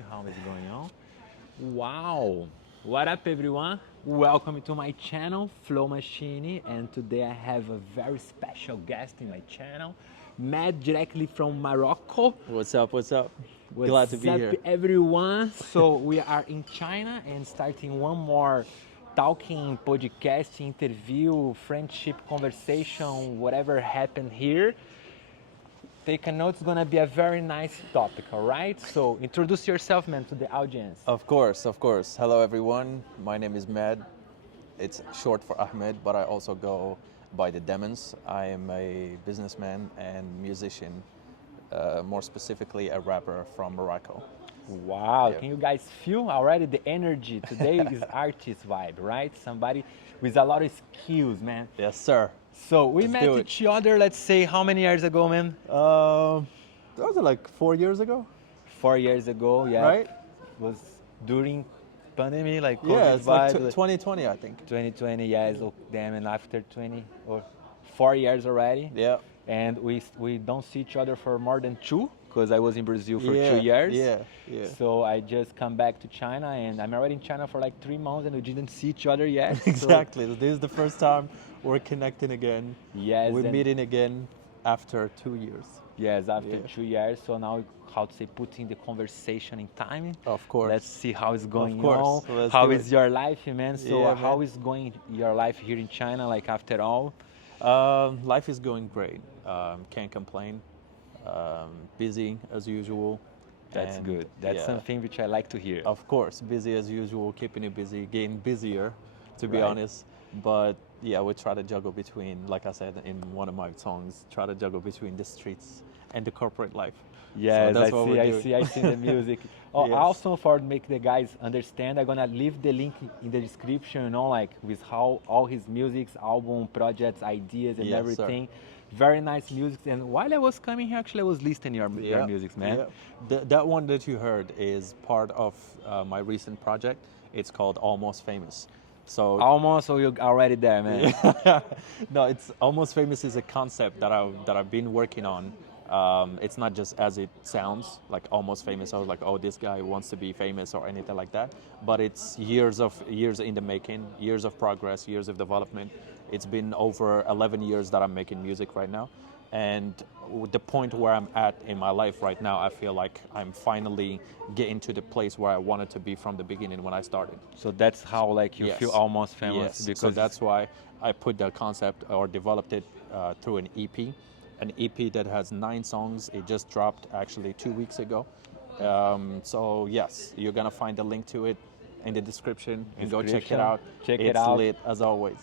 How is it going on? Wow! What up, everyone? Welcome to my channel, Flow Machine, and today I have a very special guest in my channel, Matt, directly from Morocco. What's up? What's up? Glad to What's be up, here. everyone? So we are in China and starting one more talking, podcast, interview, friendship conversation, whatever happened here. Take a note, it's gonna be a very nice topic, all right? So introduce yourself, man, to the audience. Of course, of course. Hello, everyone. My name is Med. It's short for Ahmed, but I also go by the Da-DemenS. I am a businessman and musician, more specifically a rapper from Morocco. Wow, Yeah. can you guys feel already the energy? Today is artist vibe, right? Somebody with a lot of skills, man. Yes, sir. So we Let's met do it. each other, let's say, how many years ago, man? That was like 4 years ago, 4 years ago, yeah. right? Was during pandemic, like Yeah, COVID it's like vibe. 2020, I think. 2020, yes, oh, damn, and after 20 or 4 years already. Yeah. And we don't see each other for more than two, because I was in Brazil for Yeah, 2 years. yeah. So I just come back to China, and I'm already in China for like 3 months, and we didn't see each other yet. So, Exactly. This is the first time we're connecting again. yes, We're and meeting again after 2 years. yes, after Yeah. 2 years. So now, how to say, putting the conversation in time. Of course. Let's see how it's going course. on. Let's How do is it. your life, man? So Yeah, how man. is going your life here in China? Like after all. Life is going great. Can't complain. Busy as usual. That's And, good. That's yeah, something which I like to hear. Of course, busy as usual, keeping it busy, getting busier, to be Right. honest. But yeah, we try to juggle between, like I said in one of my songs, try to juggle between the streets and the corporate life. Yes, so that's what we're I doing. see, I see the music. Oh, Yes. also for make the guys understand, I'm gonna leave the link in the description, you know, like with how all his music's, album, projects, ideas, and Yes, sir. everything. Very nice music. And while I was coming here, actually, I was listening your music, man. Yeah. That one that you heard is part of my recent project. It's called Almost Famous. So Almost, so you're already there, man. no, it's Almost Famous is a concept that I've been working on. It's not just as it sounds, like almost famous. I was like, oh, this guy wants to be famous or anything like that. But it's years in the making, years of progress, years of development. It's been over 11 years that I'm making music right now. And the point where I'm at in my life right now, I feel like I'm finally getting to the place where I wanted to be from the beginning when I started. So that's how like you Yes. feel almost famous, Yes. because So that's why I put the concept or developed it through an EP that has 9 songs. It just dropped actually 2 weeks ago. So yes, you're gonna find the link to it in the description and go check it Description. out. Check it it's out. lit as always.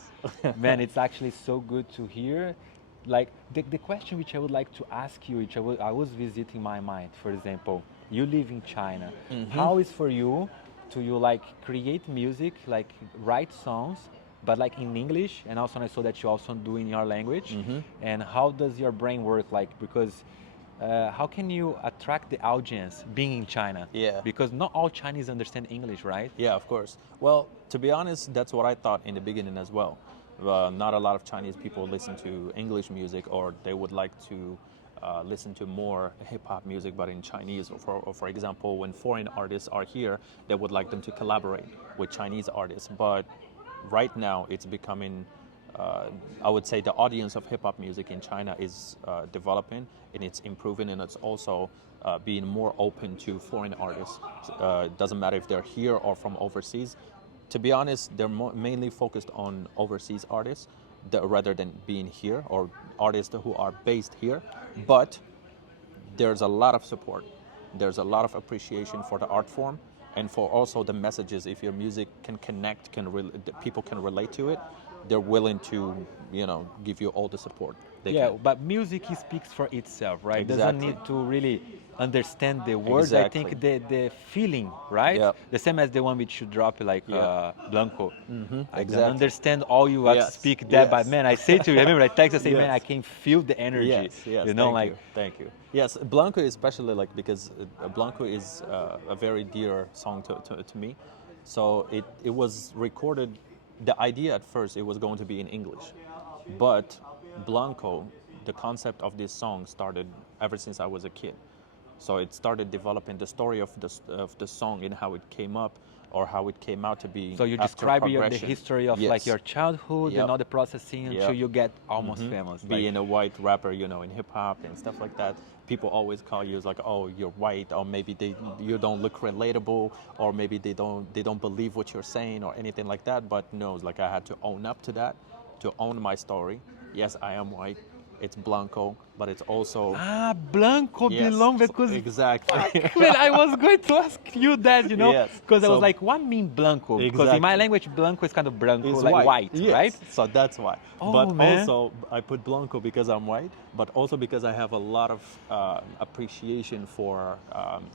Man, it's actually so good to hear. Like the question which I would like to ask you, which I was visiting my mind, for example, you live in China. How is for you to you like create music, like write songs, but like in English, and also I saw that you also do in your language. And how does your brain work? Like because how can you attract the audience being in China? Yeah. Because not all Chinese understand English, right? Yeah, of course. Well, to be honest, that's what I thought in the beginning as well. Not a lot of Chinese people listen to English music, or they would like to listen to more hip hop music, but in Chinese. Or for example, when foreign artists are here, they would like them to collaborate with Chinese artists. But right now, it's becoming, I would say, the audience of hip hop music in China is developing, and it's improving, and it's also being more open to foreign artists. It doesn't matter if they're here or from overseas. To be honest, they're mainly focused on overseas artists rather than being here, or artists who are based here. But there's a lot of support. There's a lot of appreciation for the art form and for also the messages. If your music can connect, people can relate to it, they're willing to, give you all the support they Yeah, can. but music speaks for itself, right? Doesn't Exactly. need to really understand the words. I think Exactly. the feeling, right? Yep. The same as the one which you drop, like Yeah. Blanco. I don't Exactly. understand all you have to Yes, speak that, but yes. man, I say to you, I remember I text, I say, man, Yes. I can feel the energy. Yes. You know, Thank you. Yes, Blanco especially, like, because Blanco is a very dear song to me. So it was recorded. The idea at first it was going to be in English, but Blanco, the concept of this song started ever since I was a kid. So it started developing the story of the song and how it came up or how it came out to be. So you after describe the progression. history of Yes. like your childhood Yep. and all the processing until Yep. you get almost famous. Like, Being a white rapper, you know, in hip hop and stuff like that, people always call you as like, oh, you're white, or maybe you don't look relatable, or maybe they don't believe what you're saying or anything like that. But no, it's like I had to own up to that, to own my story. Yes, I am white. It's Blanco, but it's also Blanco yes, belong because exactly. man, I was going to ask you that, you know, Yes, because I was so- like, what mean Blanco? Because in my Exactly. language, Blanco is kind of Blanco, It's like white, yes. right? So that's why. Oh, but man. also, I put Blanco because I'm white, but also because I have a lot of appreciation for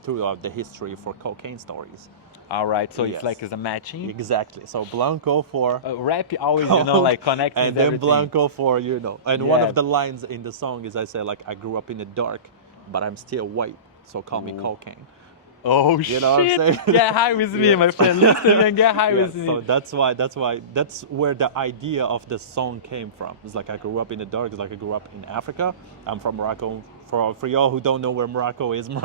throughout the history for cocaine stories. All right, so Yes. it's like it's a matching. Exactly. So Blanco for Rap always, you know, like connects and with then everything. Blanco for, you know. And one Yeah. of the lines in the song is I say like, I grew up in the dark, but I'm still white, so call me cocaine. Oh You know what I'm shit! saying? Get high with me, Yes. my friend. Listen and get high Yes, with me. so that's where the idea of the song came from. It's like I grew up in the dark. It's like I grew up in Africa. I'm from Morocco. For y'all who don't know where Morocco is in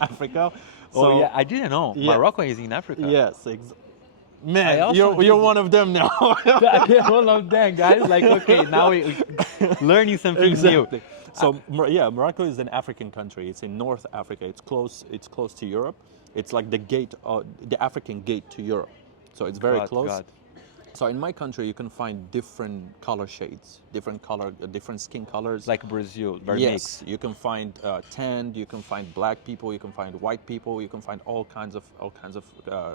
Africa. So, Oh yeah, I didn't know. Yeah. Morocco is in Africa. Yes. I Man, also you're did- one of them now. All of them, guys. Like, okay, now we learning something Exactly. new. So Morocco is an African country. It's in North Africa. It's close to Europe. It's like the gate, the African gate to Europe. So it's very close. God. So in my country, you can find different color shades, different skin colors. Like Brazil, very yes, mixed. you can find tanned, you can find black people, you can find white people, you can find all kinds of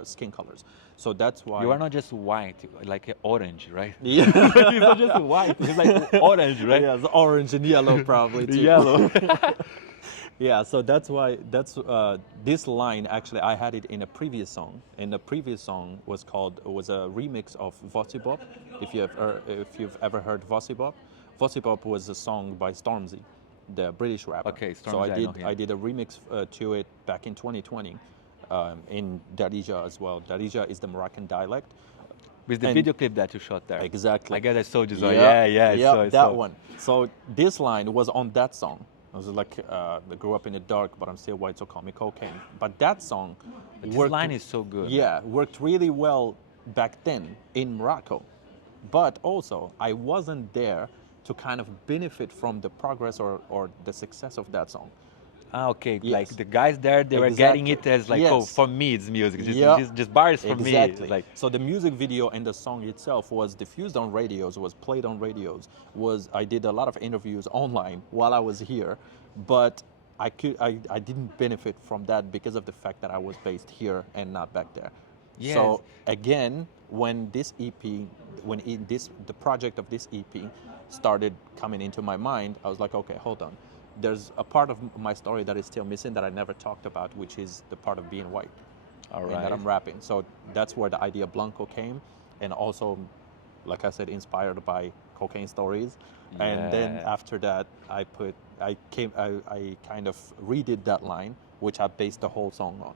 skin colors. So that's why You are not just white, like orange, right? Yeah. It's not just white, it's like orange, right? Yeah, it's orange and yellow probably too. Yellow. Yeah, so that's why this line actually I had it in a previous song. And the previous song was a remix of Vossibop. If you've ever heard Vossibop, Vossibop was a song by Stormzy, the British rapper. Okay, So Stormzy, I know him. I did a remix to it back in 2020 in Darija as well. Darija is the Moroccan dialect. With the And- video clip that you shot there. Exactly. I guess I saw this one. Yeah, Yeah, I saw it. that one. So this line was on that song. It was like, I grew up in the dark, but I'm still white, so call me cocaine. But that song This worked, line is so good. yeah, worked really well back then in Morocco. But also, I wasn't there to kind of benefit from the progress or the success of that song. Okay, Yes. like the guys there, they were getting Exactly. it as like, oh, Yes. for me it's music, Yeah. just bars for Exactly. me. Like, So the music video and the song itself was diffused on radios, was played on radios. I did a lot of interviews online while I was here, but I didn't benefit from that because of the fact that I was based here and not back there. Yes. So again, when this EP, the project of this EP started coming into my mind, I was like, okay, hold on. There's a part of my story that is still missing that I never talked about, which is the part of being white. all And right. that I'm rapping. So that's where the idea Blanco came, and also, like I said, inspired by cocaine stories. And then Yeah. after that, I kind of redid that line, which I based the whole song on.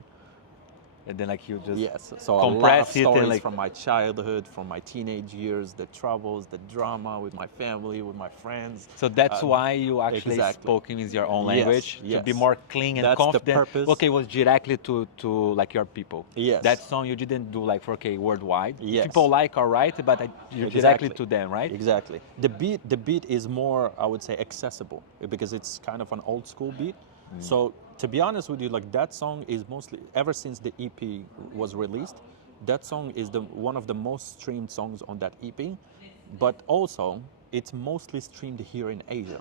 And then like you just Yes, so a lot of compress it and stories like from my childhood, from my teenage years, the troubles, the drama with my family, with my friends. so that's why you actually exactly. spoke in your own Yes, language to be yes. more clean and That's the confident. purpose. Okay, it was directly to like your people. Yes. That song you didn't do like for worldwide. Yes. People like alright, but you're directly to them, right? Exactly. The beat is more, I would say, accessible because it's kind of an old school beat. So to be honest with you, like that song is mostly ever since the EP was released, that song is one of the most streamed songs on that EP. But also, it's mostly streamed here in Asia.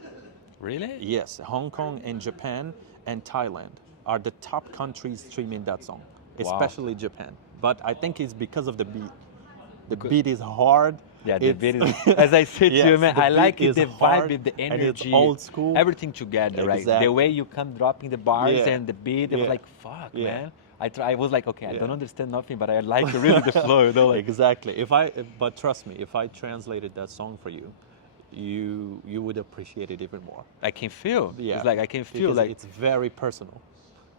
Really? Yes, Hong Kong and Japan and Thailand are the top countries streaming that song, especially Japan. But I think it's because of the beat. The beat is hard. Yeah, the It's- beat is, as I said to you, Yes, man, the I like beat it, is the hard vibe, the and it's energy, old school. everything together, right? The Exactly. way you come dropping the bars Yeah. and the beat, it was Yeah. like, fuck, Yeah. man. I was like, okay, I don't Yeah. understand nothing, but I like really the flow, you know, like, Exactly. But trust me, if I translated that song for you, you would appreciate it even more. I can feel. Yeah. It's like I can feel Because like it's very personal.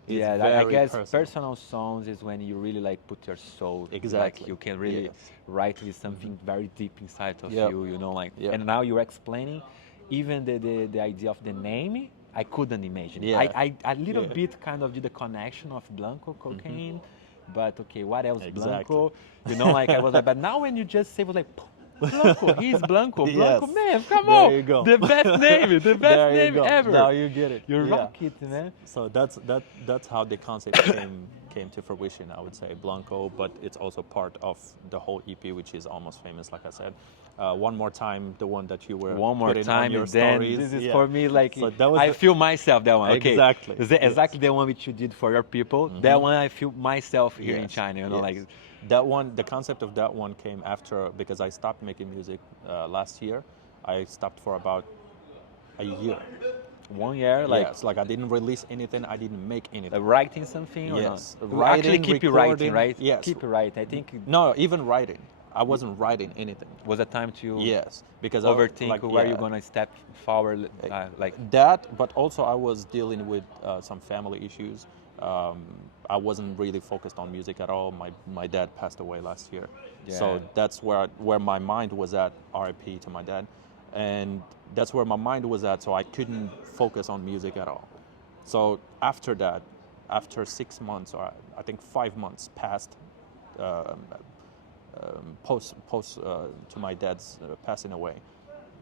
It's yeah, I very guess personal. personal songs is when you really like put your soul. Exactly. Like you can really Yes. write with something very deep inside of Yep. you, you know, like. Yep. And now you're explaining, even the idea of the name I couldn't imagine. Yeah. I a little Yeah. bit kind of did the connection of Blanco cocaine, but okay, what else Exactly. Blanco? You know, like I was like, but now when you just say, it was like, Blanco, he's Blanco, Blanco, Yes. man, come There on, you go. the best name, the best There you name go. ever. Now you get it. You Yeah. rock it, man. So that's how the concept came to fruition. I would say Blanco, but it's also part of the whole EP, which is Almost Famous, like I said. One More Time, the one that you were One more putting time, on your and then stories. this is Yeah. for me like So that was I the- feel myself that one. Okay, Exactly. exactly the one which you did for your people. That one I feel myself here in Yes, China. You know, yes. like That one, the concept of that one came after, because I stopped making music last year. I stopped for about a year. 1 year, like Yes, like I didn't release anything, I didn't make anything. writing something. Or Yes, not? writing, Actually, keep you writing, recording, right? yes. Keep you writing. I think it No, even writing. I wasn't writing anything. was a time to Yes, because overthink like, where yeah, you're gonna step forward. Like that, but also I was dealing with some family issues. I wasn't really focused on music at all. My dad passed away last year, Yeah. so that's where my mind was at. R.I.P. to my dad, and that's where my mind was at. So I couldn't focus on music at all. So after that, after 6 months, or I think 5 months passed, post to my dad's passing away,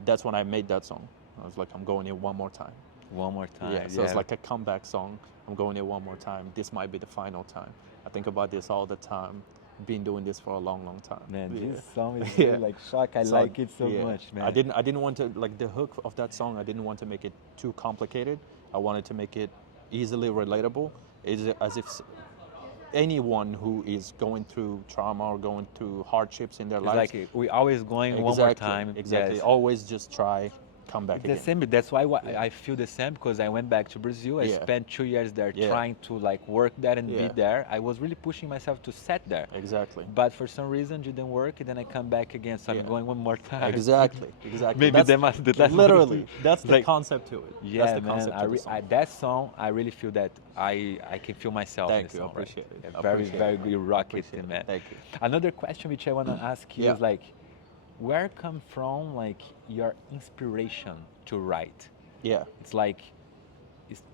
that's when I made that song. I was like, I'm going here one more time. one more time. Yeah, so it's like a comeback song. I'm going here one more time. This might be the final time. I think about this all the time. Been doing this for a long, long time. Man, Yeah. this song is Yeah. really like shock. I So, like it so yeah. much, man. I didn't want to, like, the hook of that song, I didn't want to make it too complicated. I wanted to make it easily relatable. It's as if anyone who is going through trauma or going through hardships in their It's lives. like we always going one more time. Exactly. Yes. Always just try, come back The again. same. That's why I feel the same, because I went back to Brazil. I Yeah. spent 2 years there Yeah. trying to like work there and Yeah. be there. I was really pushing myself to set there. Exactly. But for some reason didn't work, and then I come back again. So I'm Yeah. going one more time. Exactly. Maybe that's literally that's the like, concept to it. yeah, That's the man. concept of the song. That song, I really feel that I can feel myself. Thank in the you, I song, right? appreciate it. Yeah, I very appreciate very it. good. You rock it, Appreciate it. man. Thank you. Another question which I wanna ask you Yeah. is like, where come from like your inspiration to write? Yeah. It's like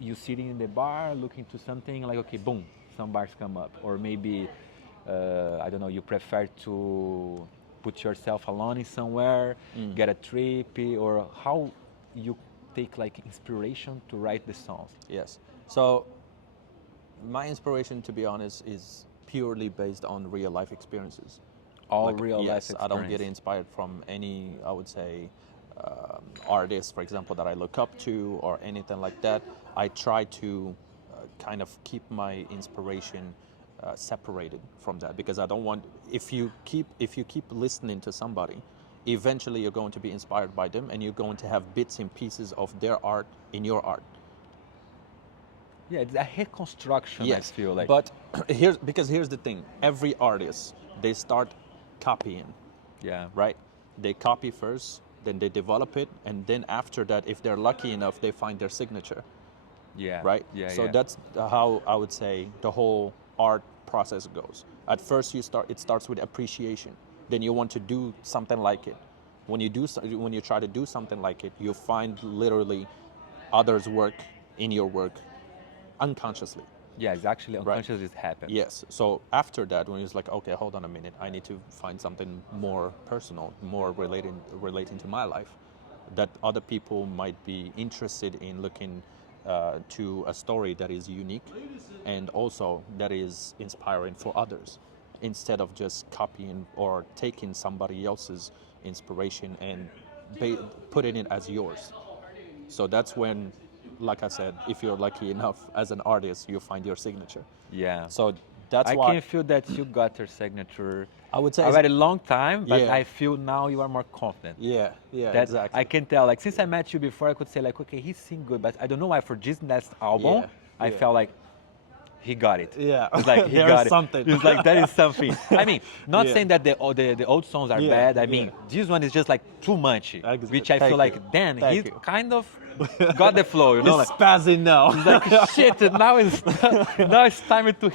you sitting in the bar looking to something like, okay, boom, some bars come up, or maybe I don't know, you prefer to put yourself alone in somewhere, get a trip, or how you take like inspiration to write the songs. Yes. So my inspiration, to be honest, is purely based on real life experiences. All Like, real life yes, experience. I don't get inspired from any, I would say, artists, for example, that I look up to or anything like that. I try to kind of keep my inspiration separated from that, because I don't want, if you keep listening to somebody, eventually you're going to be inspired by them, and you're going to have bits and pieces of their art in your art. Yeah, it's a reconstruction. Yes, I feel like. but here's the thing: every artist, they start copying, yeah, right? They copy first, then they develop it, and then after that, if they're lucky enough, they find their signature, yeah, right? Yeah, So yeah. that's how I would say the whole art process goes. At first, it starts with appreciation. Then you want to do something like it. When you try to do something like it, you find literally others' work in your work unconsciously. Yeah, it's actually unconscious. It happens. Yes. So after that, when it's like, okay, hold on a minute, I need to find something more personal, more relating to my life, that other people might be interested in looking to a story that is unique and also that is inspiring for others, instead of just copying or taking somebody else's inspiration and putting it as yours. So that's when, like I said, if you're lucky enough as an artist, you find your signature. Yeah. So that's I why can feel that you got your signature. I would say. already a long time, but Yeah. I feel now you are more confident. Yeah, That exactly. I can tell. Like since I met you before, I could say like, okay, he sing good, but I don't know why for this last album, Yeah, I yeah. felt like he got it. Yeah. It's like he There got is it. something. It's like that is something. I mean, not Yeah. saying that the old songs are Yeah, bad. I mean, yeah. this one is just like too much, which I Thank feel like you. then Thank he's you. kind of got the flow, you know. It's spazzing now. Like shit, now it's time to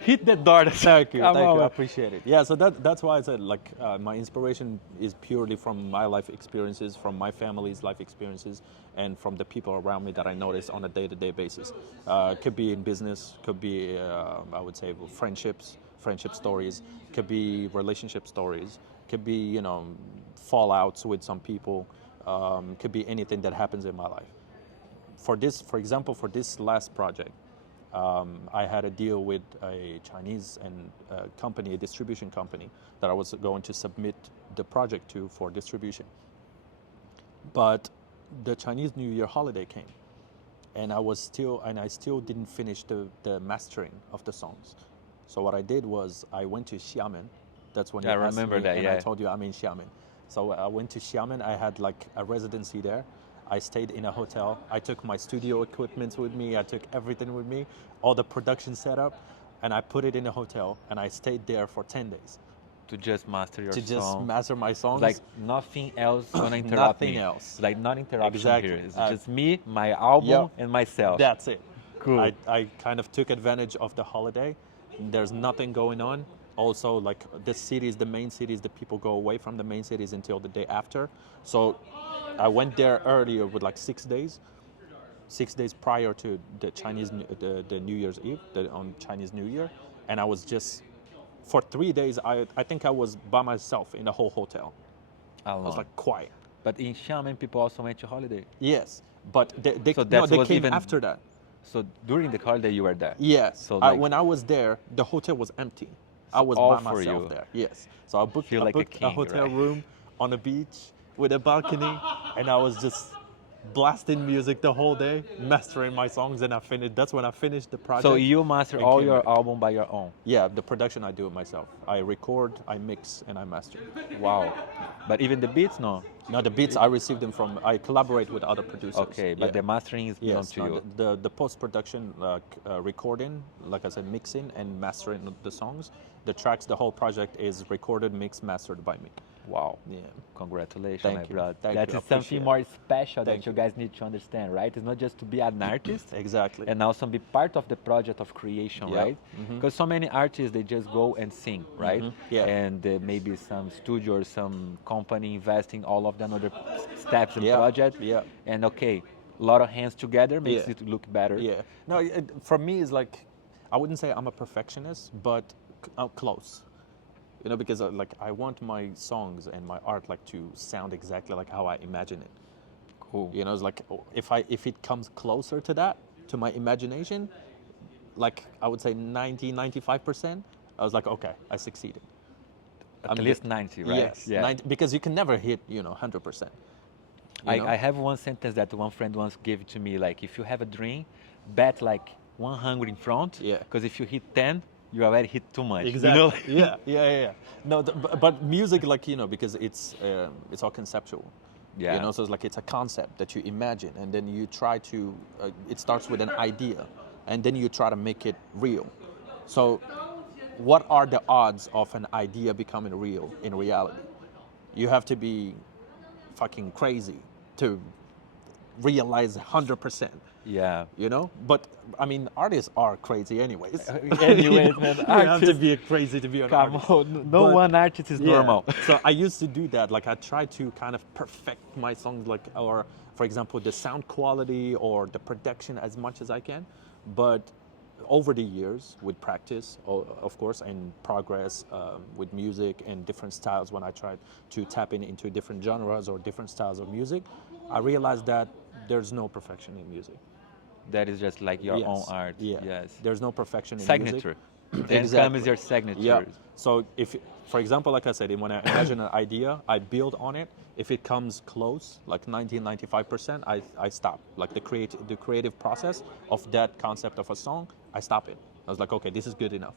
hit the door. Thank you, Come thank on. you. I appreciate it. Yeah, so that's why I said like my inspiration is purely from my life experiences, from my family's life experiences, and from the people around me that I notice on a day-to-day basis. Could be in business, could be I would say friendship stories, could be relationship stories, could be fallouts with some people, could be anything that happens in my life. For example, for this last project, I had a deal with a Chinese company, a distribution company, that I was going to submit the project to for distribution. But the Chinese New Year holiday came, and I still didn't finish the mastering of the songs. So what I did was I went to Xiamen. That's when I remember that. and Yeah. I told you I'm in Xiamen. So I went to Xiamen. I had like a residency there. I stayed in a hotel. I took my studio equipment with me. I took everything with me, all the production setup, and I put it in a hotel. And I stayed there for 10 days To just master your to song. just master my songs. Like nothing else gonna interrupt Nothing me. else. Like not interruption Exactly. here. It's just me, my album, Yep. and myself. That's it. Cool. I kind of took advantage of the holiday. There's nothing going on. Also, like the main cities, the people go away from the main cities until the day after. So I went there earlier with like 6 days. 6 days prior to the the New Year's Eve, on Chinese New Year, and I was just for 3 days. I think I was by myself in the whole hotel. I was like quiet. But in Xiamen, people also went to holiday. Yes, but they So that was came even- after that. So during the holiday, you were there. Yes. So like, when I was there, the hotel was empty. I was all by for myself you. there. Yes. So I booked, Feel I like a booked king, hotel right? room on a beach with a balcony, and I was just blasting music the whole day, mastering my songs, and I finished. That's when I finished the project. so you master and all came your back. album by your own. Yeah, the production I do it myself. I record, I mix, and I master. Wow. But even the beats, no. Now the beats I receive them from. I collaborate with other producers. Okay, but Yeah. the mastering is belong Yes, to no, you. the post production, recording, like I said, mixing and mastering the songs, the tracks, the whole project is recorded, mixed, mastered by me. Wow. Yeah. Congratulations, Thank my you. brother. Thank That you. is something Appreciate it. more special Thank that you you. guys need to understand, right? It's not just to be an artist Exactly. and also be part of the project of creation, Yeah. right? Because so many artists, they just go and sing, right? Yeah. And maybe some studio or some company investing all of the other steps and Yeah. project. Yeah. And okay, a lot of hands together makes Yeah. it look better. Yeah. No, for me, it's like, I wouldn't say I'm a perfectionist, but close. Because like I want my songs and my art like to sound exactly like how I imagine it. Cool. It's like if it comes closer to that, to my imagination, like I would say 95%, I was like, okay, I succeeded. At least 90, right? Yes, Yeah. 90, because you can never hit 100%. I have one sentence that one friend once gave to me, like, if you have a dream, bet like 100 in front, Yeah. because if you hit 10, you already hit too much. Exactly. Yeah. No, but music, like because it's all conceptual. Yeah. So it's like it's a concept that you imagine, and then you try to. It starts with an idea, and then you try to make it real. So, what are the odds of an idea becoming real in reality? You have to be fucking crazy to realize 100%. Yeah. But I mean, artists are crazy anyways. Anyways, man, you have to artists- be crazy to be an Come artist. on, no But- one artist is Yeah. normal. So I used to do that. Like I try to kind of perfect my songs, like, or for example, the sound quality or the production as much as I can. But over the years, with practice, of course, and progress with music and different styles, when I tried to tap into different genres or different styles of music, I realized that there's no perfection in music. That is just like your Yes. own art. Yeah. Yes. There's no perfection in Signature. music. Then Exactly. comes your signature. Yeah. So if, for example, like I said, when I imagine an idea, I build on it. If it comes close, like 95%, I stop. Like the creative process of that concept of a song, I stop it. I was like, okay, this is good enough.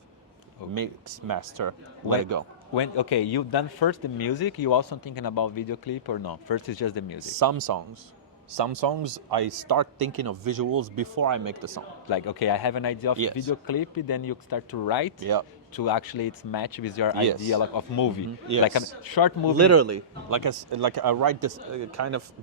Mix, master, let it go. Okay, you done first the music, you also thinking about video clip or no? First is just the music. Some songs, I start thinking of visuals before I make the song. Like, okay, I have an idea of Yes. video clip, then you start to write Yeah. to actually it's match with your Yes. idea like of movie, Yes. like a short movie. Literally, like I write this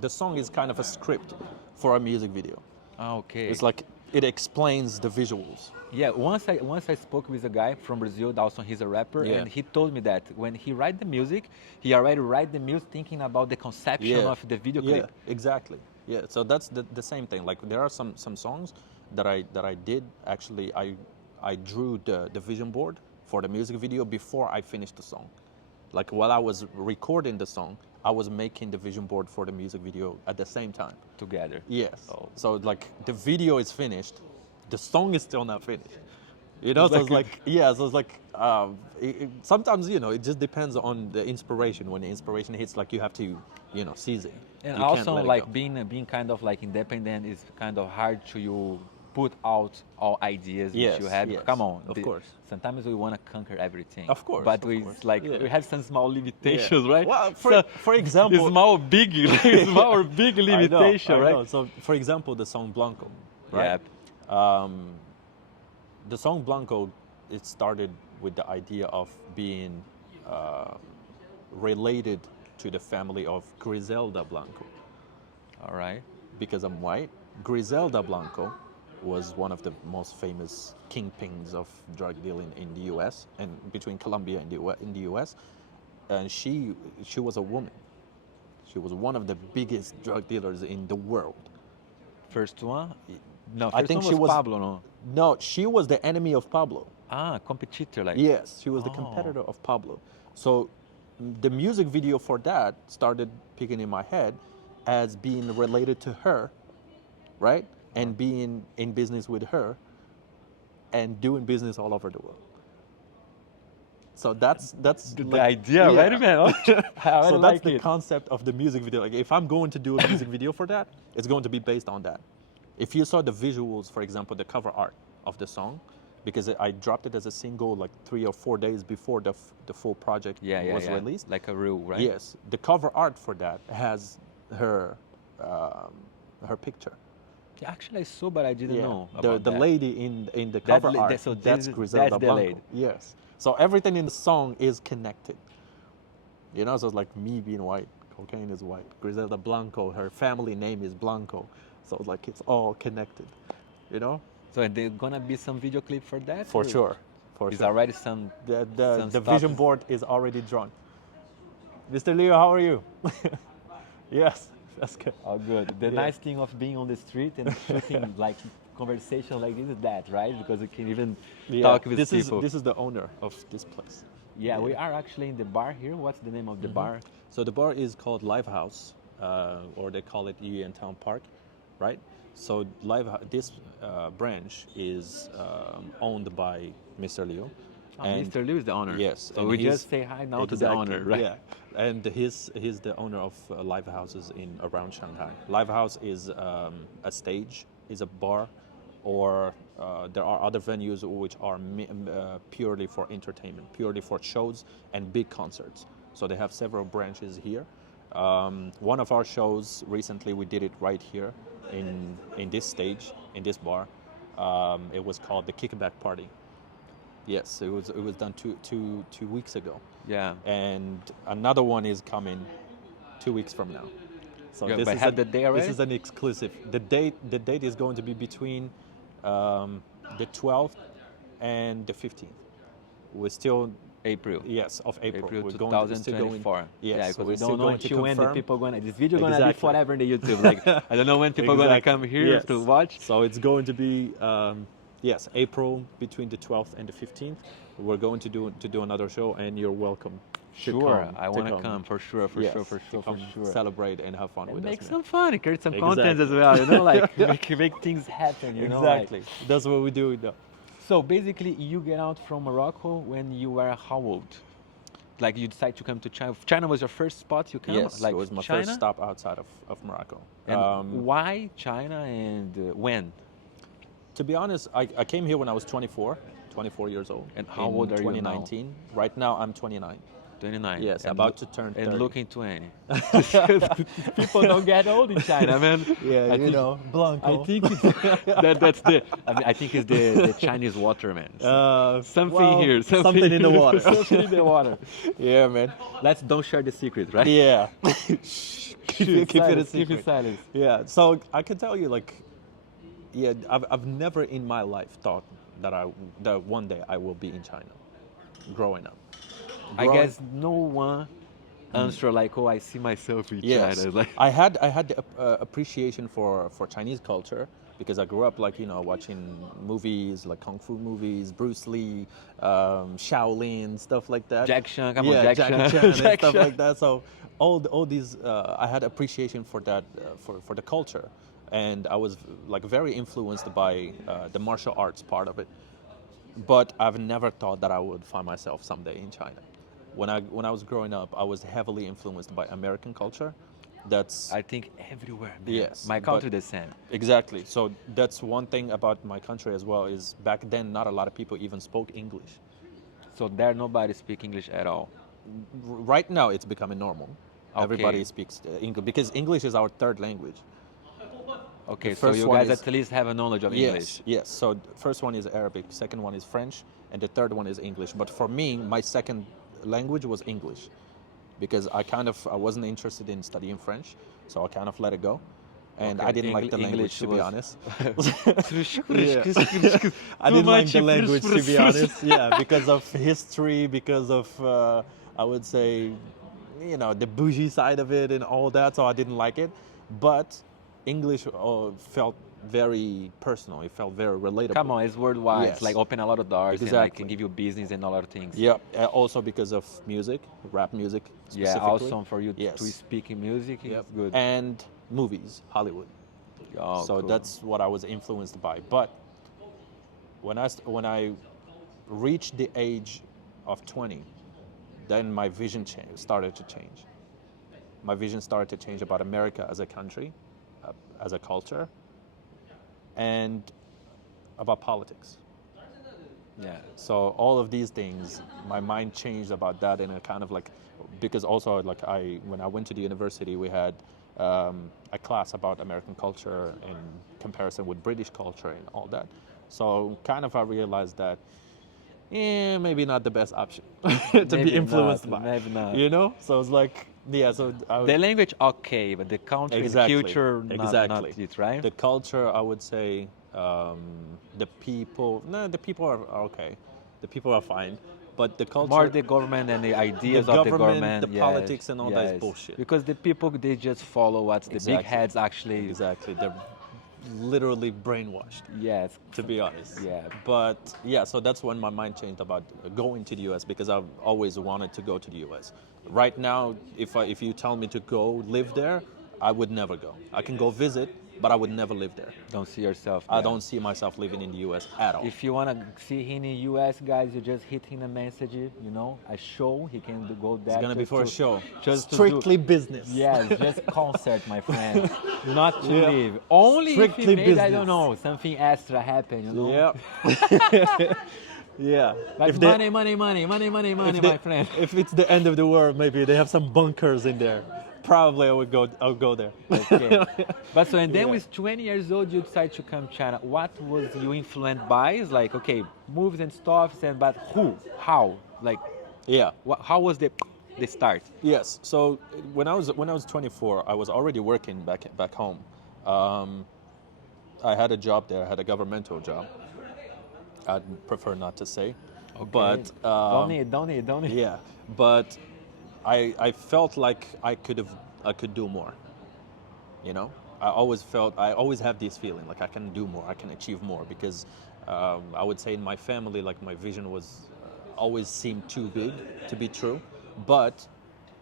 the song is kind of a script for a music video. Ah, okay. It's like it explains the visuals. Yeah, once I spoke with a guy from Brazil, also he's a rapper, Yeah. and he told me that when he write the music, he already write the music thinking about the conception of the video clip. Yeah, exactly. Yeah, so that's the same thing. Like there are some songs that I did actually. I drew the vision board for the music video before I finished the song. Like while I was recording the song, I was making the vision board for the music video at the same time. Together. Yes. Oh. So like the video is finished, the song is still not finished. You know, It's so like it's like yeah, so it's like sometimes it just depends on the inspiration. When the inspiration hits, like you have to seize it. And You can't also let it like go. being kind of like independent is kind of hard to you put out all ideas Yes, which you have. yes, Come on. of course. Sometimes we want to conquer everything. Of course, But of we course, like yeah. we have some small limitations, right? Well, So, for example, small big small or big limitation, I right? know. So for example, the song Blanco, right? Yeah. The song Blanco, it started with the idea of being related to the family of Griselda Blanco. All right. Because I'm white, Griselda Blanco was one of the most famous kingpins of drug dealing in the U.S. and between Colombia and in the U.S. And she was a woman. She was one of the biggest drug dealers in the world. First one? No, I first think one she was was Pablo, no? No, she was the enemy of Pablo. Ah, competitor, like. Yes, she was the Oh. competitor of Pablo. So the music video for that started picking in my head as being related to her, right? And being in business with her and doing business all over the world. So that's The like, idea, yeah. right, man? I So that's like the it. concept of the music video. Like if I'm going to do a music video for that, it's going to be based on that. If you saw the visuals, for example, the cover art of the song, because I dropped it as a single like 3 or 4 days before the full project was released. Like a reel, right? Yes, the cover art for that has her picture. Yeah, actually, I saw, but I didn't know the about that. lady in the cover art. So that's that's Griselda the Blanco. lady. Yes. So everything in the song is connected. So it's like me being white, cocaine is white. Griselda Blanco, her family name is Blanco. So it's like it's all connected. So and there's gonna be some video clip for that? For or sure. For Is sure. already some. The stuff vision is- board is already drawn. Mr. Leo, how are you? Yes, that's good. Oh, good. The Yeah. nice thing of being on the street and shooting like conversation like this is that, right? Because you can even talk with people. This is the owner of this place. Yeah, we are actually in the bar here. What's the name of the bar? So the bar is called Live House, or they call it Yuan Town Park, right? So this branch is owned by Mr. Leo. Mr. Liu is the owner. Yes. So and we he's- just say hi now to the exactly, owner, right? Yeah. And he's the owner of live houses around Shanghai. Live house is a stage, is a bar, or there are other venues which are purely for entertainment, purely for shows and big concerts. So they have several branches here. One of our shows recently, we did it right here in this stage, in this bar. It was called the Kickback Party. Yes, it was done two weeks ago. Yeah. And another one is coming 2 weeks from now. So Yeah, but have the day already? This is an exclusive. The date is going to be between the 12th and the 15th. We're still April. yes of April. April We're 2024. Yes, Yeah, so because we're we still don't know going to until when the confirm. people gonna. This video gonna be Exactly. forever in the YouTube. Like I don't know when people gonna Exactly. come here Yes. to watch. So it's going to be April between the 12th and the 15th. We're going to do another show, and you're welcome. to Sure, come- I to want to come for sure, for Yes, sure, for to sure, for come sure. celebrate and have fun And with make us. some fun, create some Exactly. content as well. You know, like make things happen. You know, like- Exactly. That's what we do. So basically, you get out from Morocco when you were how old? Like you decide to come to China. China was your first spot you came. Yes, like it was my China? first stop outside of Morocco. And why China and when? To be honest, I came here when I was 24 years old. And how in old are you now? 2019. Right now, I'm 29. 29. Yes, and about to turn 30. And looking 20. People don't get old in China, man. Yeah, I think, Blanco. I think it's, that's the. I mean, I think it's the Chinese water, man. Something well, here. something in the water. Something in the water. Yeah, man. Let's don't share the secret, right? Yeah. keep it a Silence, secret. keep it silence. Yeah. So I can tell you, like, yeah, I've never in my life thought that one day I will be in China, growing up. I guess no one answer like, oh, I see myself in Yes, China. Like, I had the appreciation for Chinese culture because I grew up like watching movies like kung fu movies, Bruce Lee, Shaolin, stuff like that. Jack Chan, come yeah, on, Jackie Jack Chan Chan. and Jack stuff Chan. like that. So all these I had appreciation for that for the culture, and I was like very influenced by the martial arts part of it. But I've never thought that I would find myself someday in China. When I was growing up, I was heavily influenced by American culture. That's I think everywhere, man. Yes, My country but- the same. exactly. So that's one thing about my country as well is back then not a lot of people even spoke English. So there nobody speak English at all. Right now it's becoming normal. Okay. Everybody speaks English because English is our third language. Okay, The so first you one guys is- at least have a knowledge of English. Yes. So first one is Arabic, second one is French, and the third one is English. But for me, my second language was English because I wasn't interested in studying French, so I kind of let it go. And Okay, I didn't like the language, English to be was- honest. Yeah. I Too didn't like much the language, to be frustration. honest. Yeah, because of history, because of, I would say, the bougie side of it and all that, so I didn't like it. But English felt very personal. It felt very relatable. Come on, it's worldwide. Yes. It's like open a lot of doors and like Exactly. can give you business and a lot of things. Yeah, also because of music, rap music Yeah, specifically. awesome for you Yes. to speak in music. Yep. It's good. And movies, Hollywood. Oh, So cool. that's what I was influenced by. But when I reached the age of 20, then my vision started to change. My vision started to change about America as a country, as a culture, and about politics. Yeah. So all of these things, my mind changed about that, and it kind of like, because also like when I went to the university, we had a class about American culture in comparison with British culture and all that. So kind of I realized that, maybe not the best option to Maybe be influenced not, by. maybe not. So it's like, yeah. So The language, okay, but the country, Exactly. the culture, Exactly. not it, right? The culture, I would say, the people. No, the people are okay. The people are fine, but the culture. More the government and the ideas of the government, the yes, politics, and all that is yes. bullshit. Because the people, they just follow what the big Exactly. heads actually. Exactly, they're literally brainwashed. Yes. To be honest. Yeah. But yeah, so that's when my mind changed about going to the U.S. because I've always wanted to go to the U.S. Right now, if you tell me to go live there, I would never go. I can go visit, but I would never live there. Don't see yourself. I there. don't see myself living in the U.S. at all. If you want to see him in US, guys, you just hit him a message, a show. He can go there. It's gonna be just for a to- show. Just to Strictly do, business. yes, just concert, my friend. Not to Yeah. live. Only Strictly if he made, I business. don't know, something extra happen, Yeah. Yeah. Like If they- money, if they- my friend. If it's the end of the world, maybe they have some bunkers in there. Probably I'll go there. Okay. But so, and then Yeah. with 20 years old, you decided to come to China. What was you influenced by? It's like, okay, movies and stuff, but who? How? Like, Yeah. how was the start? Yes. So when I was 24, I was already working back home. I had a job there. I had a governmental job. I'd prefer not to say, but don't need. yeah. But I felt like I could do more. I always have this feeling like I can do more, I can achieve more because I would say in my family, like my vision was always seemed too big to be true, but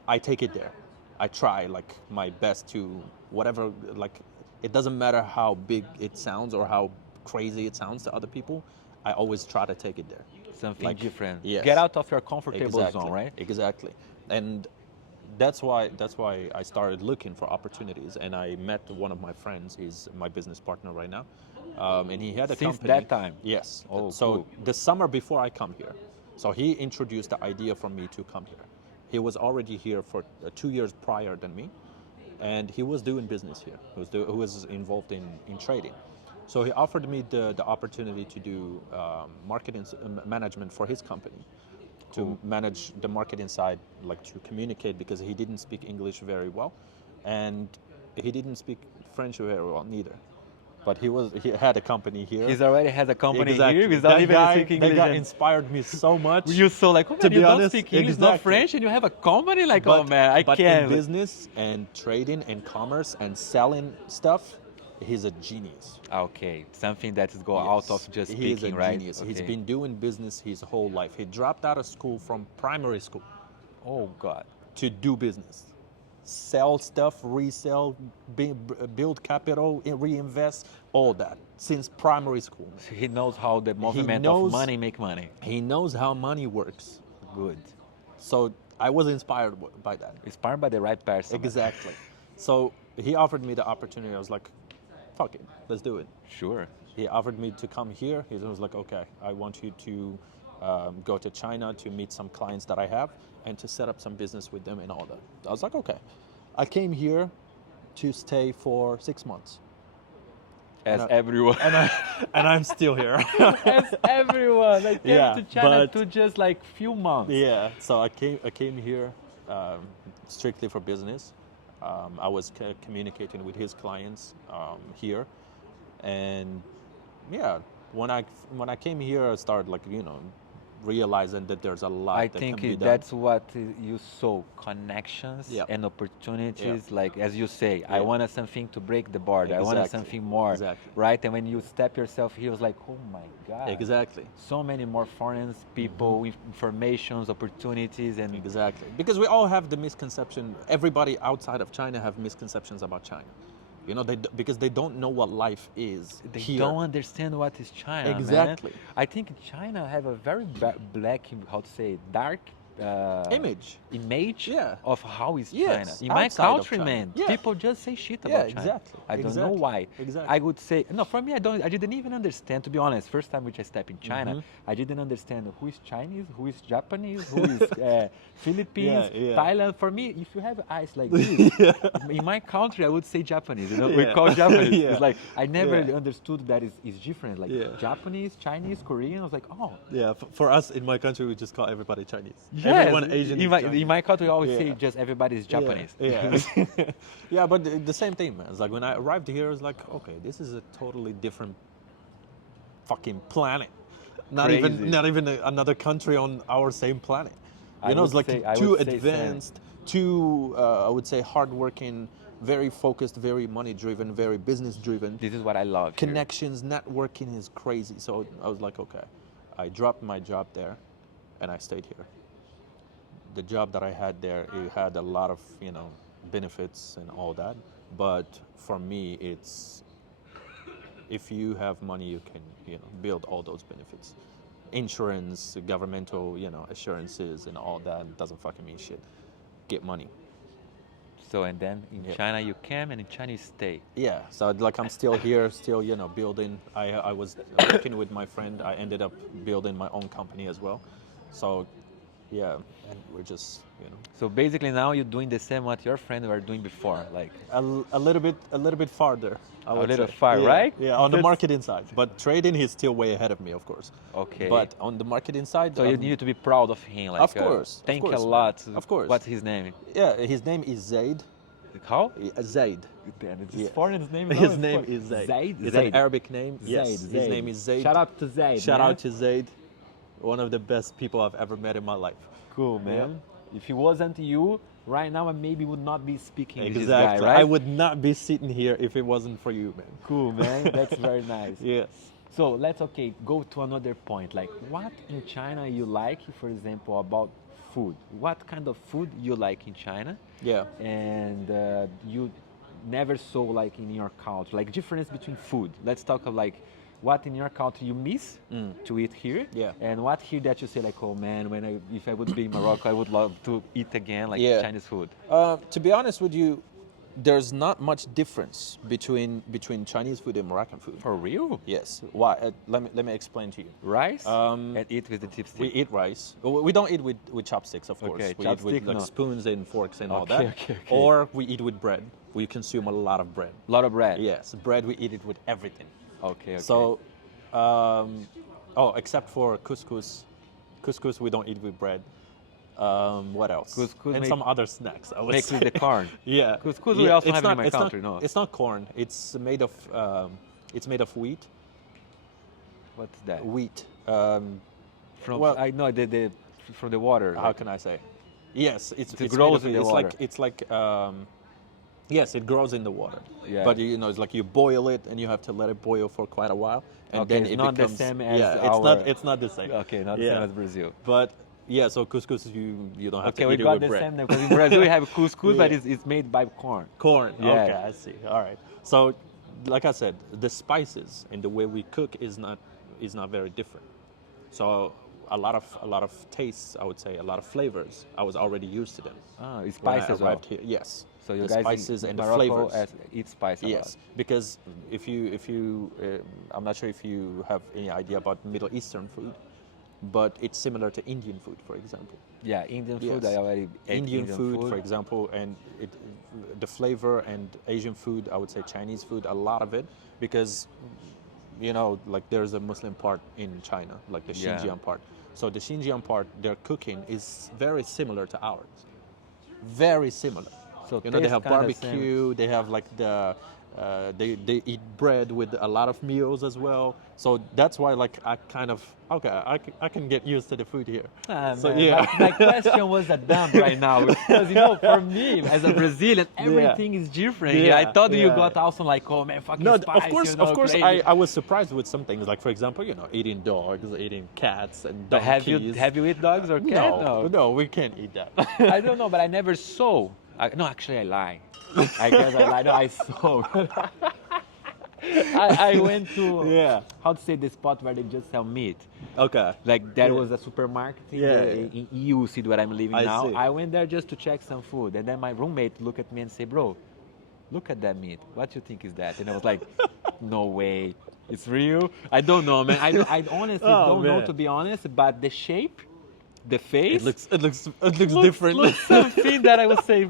I take it there. I try like my best to whatever, like it doesn't matter how big it sounds or how crazy it sounds to other people. I always try to take it there. Something Like, different. yes. Get out of your comfortable Exactly. zone, right? Exactly. And that's why I started looking for opportunities, and I met one of my friends. He's my business partner right now, and he had a Since company. that time? Yes. Oh, so cool. the summer before I come here, so he introduced the idea for me to come here. He was already here for 2 years prior than me, and he was doing business here. He was involved in trading. So he offered me the opportunity to do marketing management for his company, to manage the marketing side, like to communicate, because he didn't speak English very well, and he didn't speak French very well neither. But he had a company here. He's already has a company Exactly. here without even speaking English. That guy inspired me so much. You so like, oh man, To be you don't honest, speak English, exactly. not French, and you have a company? Like, oh man, I but can't. in business and trading and commerce and selling stuff, he's a genius. Okay, something that is go out of just He's speaking, a right? genius. Okay. He's been doing business his whole life. He dropped out of school from primary school Oh God. to do business. Sell stuff, resell, build capital, reinvest, all that since primary school. So he knows how the movement knows- of money make money. He knows how money works. Good. So I was inspired by that. Inspired by the right person. Exactly. So he offered me the opportunity. I was like, fuck it, let's do it. Sure. He offered me to come here. He was like, okay, I want you to go to China to meet some clients that I have and to set up some business with them and all that. I was like, okay. I came here to stay for 6 months. As everyone. And I'm still here. As everyone. I came Yeah, to China but- to just like few months. Yeah, so I came here strictly for business. I was communicating with his clients here, and yeah, when I came here, I started like realizing that there's a lot I that think can be done. that's what you saw, connections Yeah. and opportunities. Yeah. Like as you say, I Yeah. wanted something to break the board. I wanted Exactly. something more, Exactly. right? And when you step yourself here, it was like, oh my God. Exactly. So many more foreign people, informations, opportunities, and Exactly. Because we all have the misconception. Everybody outside of China have misconceptions about China. Because they don't know what life is they here. don't understand what is China. Exactly. Man. I think China have a very black, how to say, dark Image. image of how is Yes, China. In my outside of country, China. man, Yeah. people just say shit Yeah, about China. exactly, I don't know exactly, why. exactly. I would say no. For me, I didn't even understand. To be honest, first time which I step in China, I didn't understand who is Chinese, who is Japanese, who is Philippines, Yeah, yeah. Thailand. For me, if you have eyes like this, in my country, I would say Japanese. We Yeah. call Japanese. Yeah. It's like I never Yeah. understood that is different. Like Yeah. Japanese, Chinese, Korean. I was like, oh. Yeah, for us in my country, we just call everybody Chinese. Yes, Everyone Asian is in my, Chinese. in my country, I always say Yeah. just everybody is Japanese. Yeah, yeah, but the same thing, man. It's like when I arrived here, it's like, okay, this is a totally different fucking planet. Not Crazy. even another country on our same planet. I It's would like say- I too would say same. advanced, too I would say hardworking, very focused, very money driven, very business driven. This is what I love. here. Connections, networking is crazy. So I was like, okay, I dropped my job there, and I stayed here. The job that I had there, it had a lot of benefits and all that, but for me, it's if you have money, you can build all those benefits. Insurance, governmental assurances, and all that doesn't fucking mean shit. Get money. So and then in Yeah. China you came, and in China you stay. Yeah, so like I'm still here, still building. I was working with my friend. I ended up building my own company as well. So yeah, and we're just So basically now you're doing the same what your friends were doing before, like a little bit farther. I would little say. far, Yeah, right? Yeah, on the That's- marketing side, but trading he's still way ahead of me, of course. Okay. But on the marketing side, so you need to be proud of him, like Of course, thank of course, a man. lot. Of course. What's his name? yeah, his name is Zaid. How? Zaid. Damn, it's Yeah. foreign name. His name is Zaid. Zaid. It's Zaid. an Arabic name. Yes, Zaid. his name is Zaid. Shout out to Zaid. Shout man. out to Zaid, one of the best people I've ever met in my life. Cool, man. If it wasn't you, right now I maybe would not be speaking with this Exactly. guy, right? I would not be sitting here if it wasn't for you, man. Cool, man. That's very nice. Yes. So let's go to another point. Like, what in China you like, for example, about food? What kind of food you like in China? Yeah. And you never saw like in your country, like difference between food. Let's talk of like what in your country you miss to eat here, Yeah. and what here that you say like, oh man, if I would be in Morocco, I would love to eat again like Yeah. Chinese food. To be honest with you, there's not much difference between Chinese food and Moroccan food. For real? Yes. Why? Let me explain to you. Rice? And eat with the We chipstick? eat rice. We don't eat with chopsticks, of course. Okay, We eat with chopstick, like no. spoons and forks and all Okay, that. okay, okay. Or we eat with bread. We consume a lot of bread. A lot of bread? Yes, bread. We eat it with everything. Okay, okay. So, except for couscous. Couscous we don't eat with bread. What else? Couscous and make- some other snacks. I would Mixed say. with the corn? Yeah. Couscous we also it's have it in not- my it's not- country, no? It's not corn. It's made of wheat. What's that? Wheat. From well- I know from the water. How can I say? Yes, it's It made grows of- in the it's water. Like it's like yes, it grows in the water. Yeah. But you know, it's like you boil it and you have to let it boil for quite a while, and Okay, then it's it not the becomes same as yeah. our- It's not the same. Okay, not the Yeah. same as Brazil. But yeah, so couscous you don't have Okay, to we eat it got with the bread. same because in Brazil we have couscous, but Yeah. it's made by corn. Corn. Yeah. Okay, I see. All right. So, like I said, the spices and the way we cook is not very different. So a lot of tastes, I would say, a lot of flavors. I was already used to them. Ah, it's when I spice as well. arrived here. Yes. So you the guys spices in and the Morocco flavors. eat spice a Yes, because if you I'm not sure if you have any idea about Middle Eastern food, but it's similar to Indian food, for example. lot. Yeah, Indian food. Yes. I already ate Indian food, for example, and the flavor, and Asian food, I would say Chinese food, a lot of it, because you know, like there's a Muslim part in China, like the Yeah. Xinjiang part. So the Xinjiang part, their cooking is very similar to ours. Very similar. So You know, they taste have kinda same. barbecue. They have like they eat bread with a lot of meals as well. So that's why like I kind of I can get used to the food here. Ah, So man, yeah. my question was a dump right now because you know, for me as a Brazilian, everything is different. Yeah, I thought you yeah. got also like, oh man, fucking No, spice. of you know, course, crazy. I was surprised with some things. Like for example, you know, eating dogs, eating cats, and But donkeys. have you eat dogs or cat? No, we can't eat that. I don't know, but I never saw. No, actually, I lie. I guess I lied. No, I saw. I went to Yeah. how to say the spot where they just sell meat. Okay. Like there Yeah. was a supermarket in, Yeah, the, yeah. in EU city where I'm living I now. see. I went there just to check some food, and then my roommate looked at me and said, "Bro, look at that meat. What you think is that?" And I was like, "No way, it's real." I don't know, man. I honestly Oh, don't know man. to be honest, but the shape, the face, It looks different. looks something that I would say.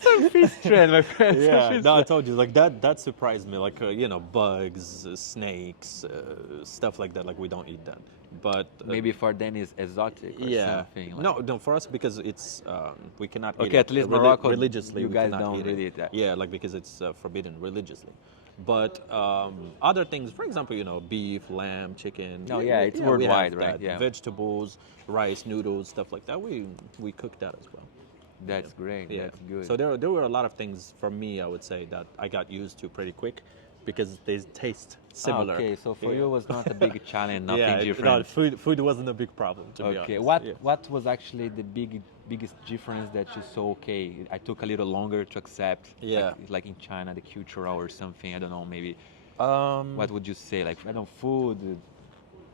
Something strange, my friend. Yeah, Something no, I strange. told you, like that surprised me. Like you know, bugs, snakes, stuff like that. Like we don't eat that, but Maybe for them is exotic or yeah, something. Like. no, for us because it's we cannot eat Okay, it at least Morocco, religiously. you we guys cannot don't eat really it. eat that. Yeah, like because it's forbidden religiously. But other things, for example, you know, beef, lamb, chicken. Oh, yeah, it's we have worldwide, right? that. Yeah. Vegetables, rice, noodles, stuff like that. We cook that as well. That's great. Yeah. That's good. So there were a lot of things for me, I would say, that I got used to pretty quick because they taste similar. Okay, so for Yeah. you it was not a big challenge, nothing yeah, different. No, food wasn't a big problem to be Okay, honest. what was actually the biggest difference that you saw? Okay, I took a little longer to accept. Yeah. Like in China, the cultural or something. I don't know. Maybe. What What would you say? Like I don't know, food,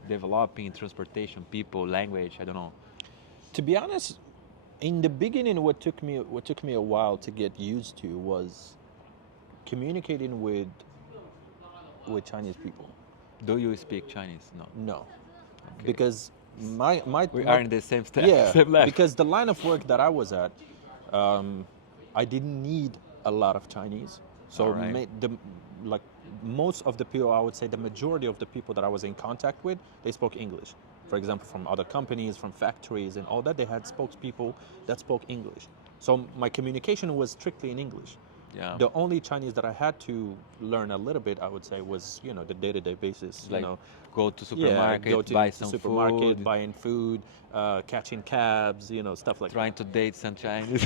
developing, transportation, people, language. I don't know. to be honest, in the beginning, what took me a while to get used to was communicating with Chinese people. Do you speak Chinese? No. No, Okay. because my We are in the same step. yeah, same level. because the line of work that I was at, I didn't need a lot of Chinese. So Alright. like most of the people, I would say the majority of the people that I was in contact with, they spoke English. For example, from other companies, from factories and all that, they had spokespeople that spoke English. So my communication was strictly in English. Yeah. The only Chinese that I had to learn a little bit, I would say, was, you know, the day-to-day basis. Like you know, go to supermarket, go to buy the some supermarket, food, buying food, catching cabs, you know, stuff like trying to date some Chinese.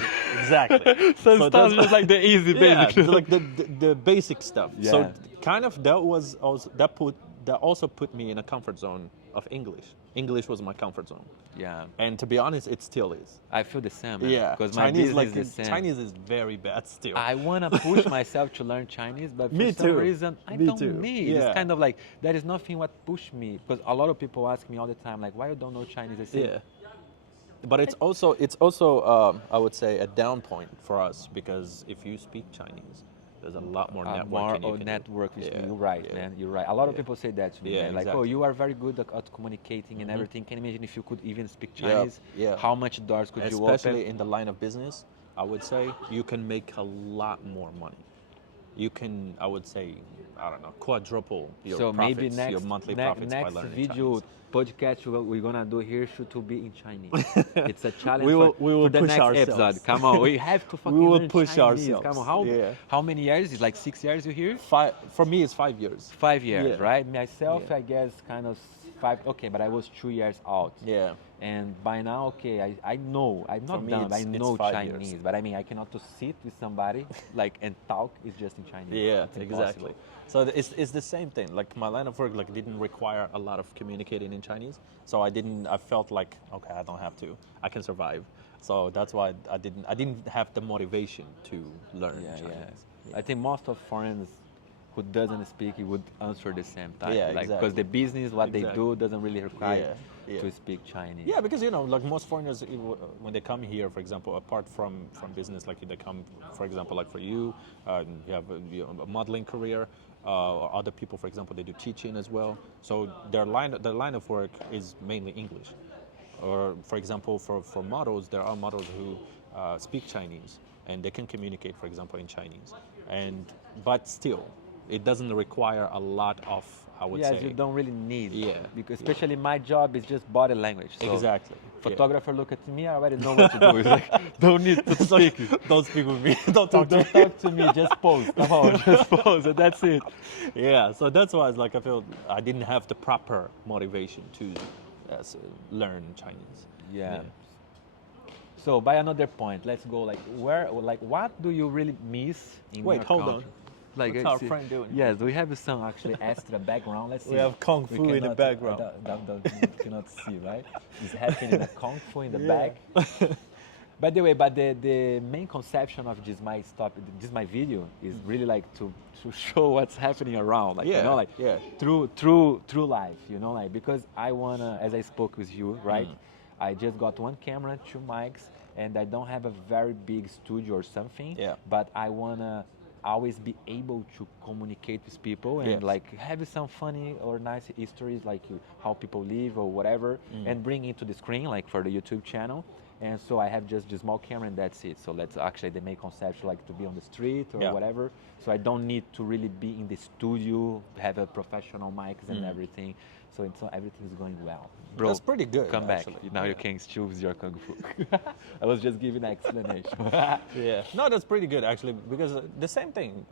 that. Exactly. Some So stuff that's- just like the easy yeah, basic. like the basic stuff. Yeah. So kind of that was also that also put me in a comfort zone of English. English was my comfort zone, Yeah, and to be honest, it still is. I feel the same. Man, Yeah, because my Chinese business is the same. Chinese is very bad still. I want to push myself to learn Chinese, but for Me some too. reason I Me don't too. need. Yeah. It's kind of like there is nothing what push me because a lot of people ask me all the time like, why you don't know Chinese? I say, Yeah. But it's also I would say a down point for us because if you speak Chinese, there's a lot more networking you can network. do. You're right, man. You're right. A lot of people say that to me, Yeah, man. Like, oh, exactly. you are very good at communicating and everything. Can you imagine if you could even speak Yeah, Chinese? yeah. How much doors could you Especially open? in the line of business, I would say you can make a lot more money. You can, I would say, I don't know, quadruple your So maybe profits, your monthly profits by next learning video Chinese. podcast we're gonna do here should to be in Chinese. It's a challenge We will for the push next ourselves. episode. Come on, we have to fucking will learn push Chinese. ourselves. Come on, Yeah. how many years? It's like 6 years you here? For me, it's 5 years. 5 years, Yeah. right? Myself, Yeah. I guess, kind of 5. Okay, but I was 2 years out. Yeah. And by now, okay, I know, I'm not me, dumb, I it's know 5 Chinese, years. but I mean, I cannot to sit with somebody like and talk is just in Chinese. Yeah, It's impossible. exactly. So it's the same thing. Like my line of work like didn't require a lot of communicating in Chinese. So I felt like okay, I don't have to. I can survive. So that's why I didn't have the motivation to learn Yeah, Chinese. yeah. I think most of foreigners who doesn't speak, it would answer the same time. Yeah, like, exactly. because the business, what they Exactly. do, doesn't really require Yeah, yeah. to speak Chinese. Yeah, because like most foreigners, when they come here, for example, apart from business, like they come, for example, like for you, you have a modeling career. Or other people, for example, they do teaching as well. So their line of work is mainly English. Or for example, for models, there are models who speak Chinese and they can communicate, for example, in Chinese. But still, it doesn't require a lot of, I would Yes, say. you don't really need. Yeah, Because especially my job is just body language. So Exactly. yeah. photographer look at me, I already know what to do. It's like, don't need to speak. Don't speak with me. Don't talk to me. Don't talk to me, just pose. Come on, just pose, and that's it. Yeah, so that's why it's like I feel I didn't have the proper motivation to learn Chinese. Yeah. So by another point, let's go what do you really miss in Wait, your hold country? on. Like, What's our it's- friend doing? Yes, we have some actually extra background. Let's see. We have Kung Fu in the background. You cannot see, right? It's happening a Kung Fu in the Yeah. back. By the way, but the main conception of this my video is really like to show what's happening around, like Yeah, you know, like yeah. through life, you know, like because I wanna, as I spoke with you, right? Mm. I just got one camera, 2 mics, and I don't have a very big studio or something. Yeah. But I wanna always be able to communicate with people and Yes. like have some funny or nice histories, like how people live or whatever, and bring it to the screen, like for the YouTube channel. And so I have just a small camera and that's it. So let's actually the main conception like to be on the street or Yeah. whatever. So I don't need to really be in the studio, have a professional mics and everything. So everything is going well. Bro, That's pretty good, Come back. actually. Now you Yeah. can choose your kung fu. I was just giving an explanation. Yeah, no, that's pretty good actually because the same thing.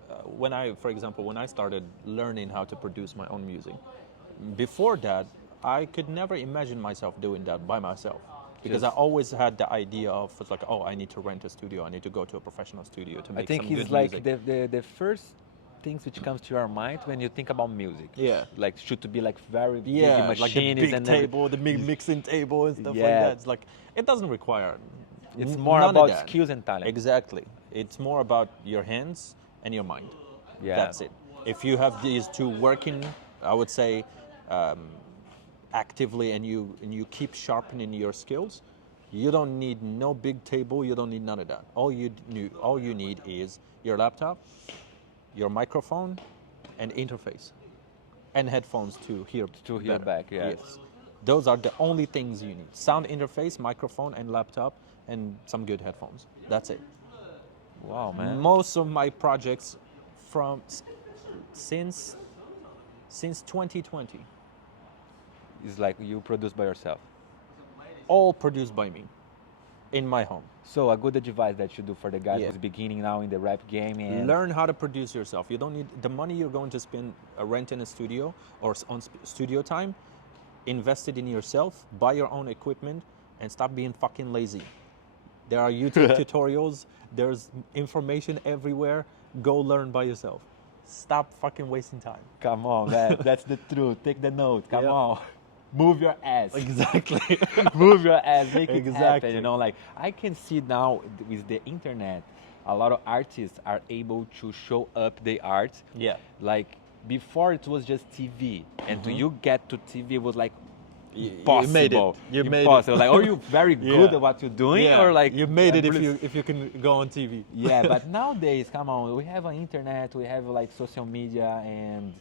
For example, when I started learning how to produce my own music, before that, I could never imagine myself doing that by myself because I always had the idea of it's like, oh, I need to rent a studio, I need to go to a professional studio to make I think some it's good like music. the first things which comes to your mind when you think about music. Yeah. Like should to be like very Yeah, big like the machines big and table, the big mixing table and stuff like Yeah. that. It's like it doesn't require. It's more none of about that. skills and talent. Exactly. It's more about your hands and your mind. Yeah. That's it. If you have these two working, I would say, actively, and you keep sharpening your skills, you don't need no big table. You don't need none of that. All you need is your laptop, your microphone, and interface, and headphones to hear better. back. Yes. Those are the only things you need: sound interface, microphone, and laptop, and some good headphones. That's it. Wow, man. Most of my projects since 2020, It's like you produce by yourself. all produced by me in my home. So a good advice that you do for the guys Yeah. who's beginning now in the rap game and Learn how to produce yourself. You don't need the money you're going to spend renting a studio or on studio time. Invest it in yourself, buy your own equipment, and stop being fucking lazy. There are YouTube tutorials, there's information everywhere. Go learn by yourself. Stop fucking wasting time. come on, man. That's the truth. Take the note. Come Yeah. on. Move your ass. Exactly. Move your ass, make it happen. Exactly. You know, like I can see now with the internet, a lot of artists are able to show up their art. Yeah. Like before, it was just TV, and to you get to TV was like impossible. made it. You made it. Impossible. Like, or you're very good Yeah. at what you're doing, Yeah, or like you made it really- if you can go on TV. Yeah, but nowadays, come on, we have an internet, we have like social media, and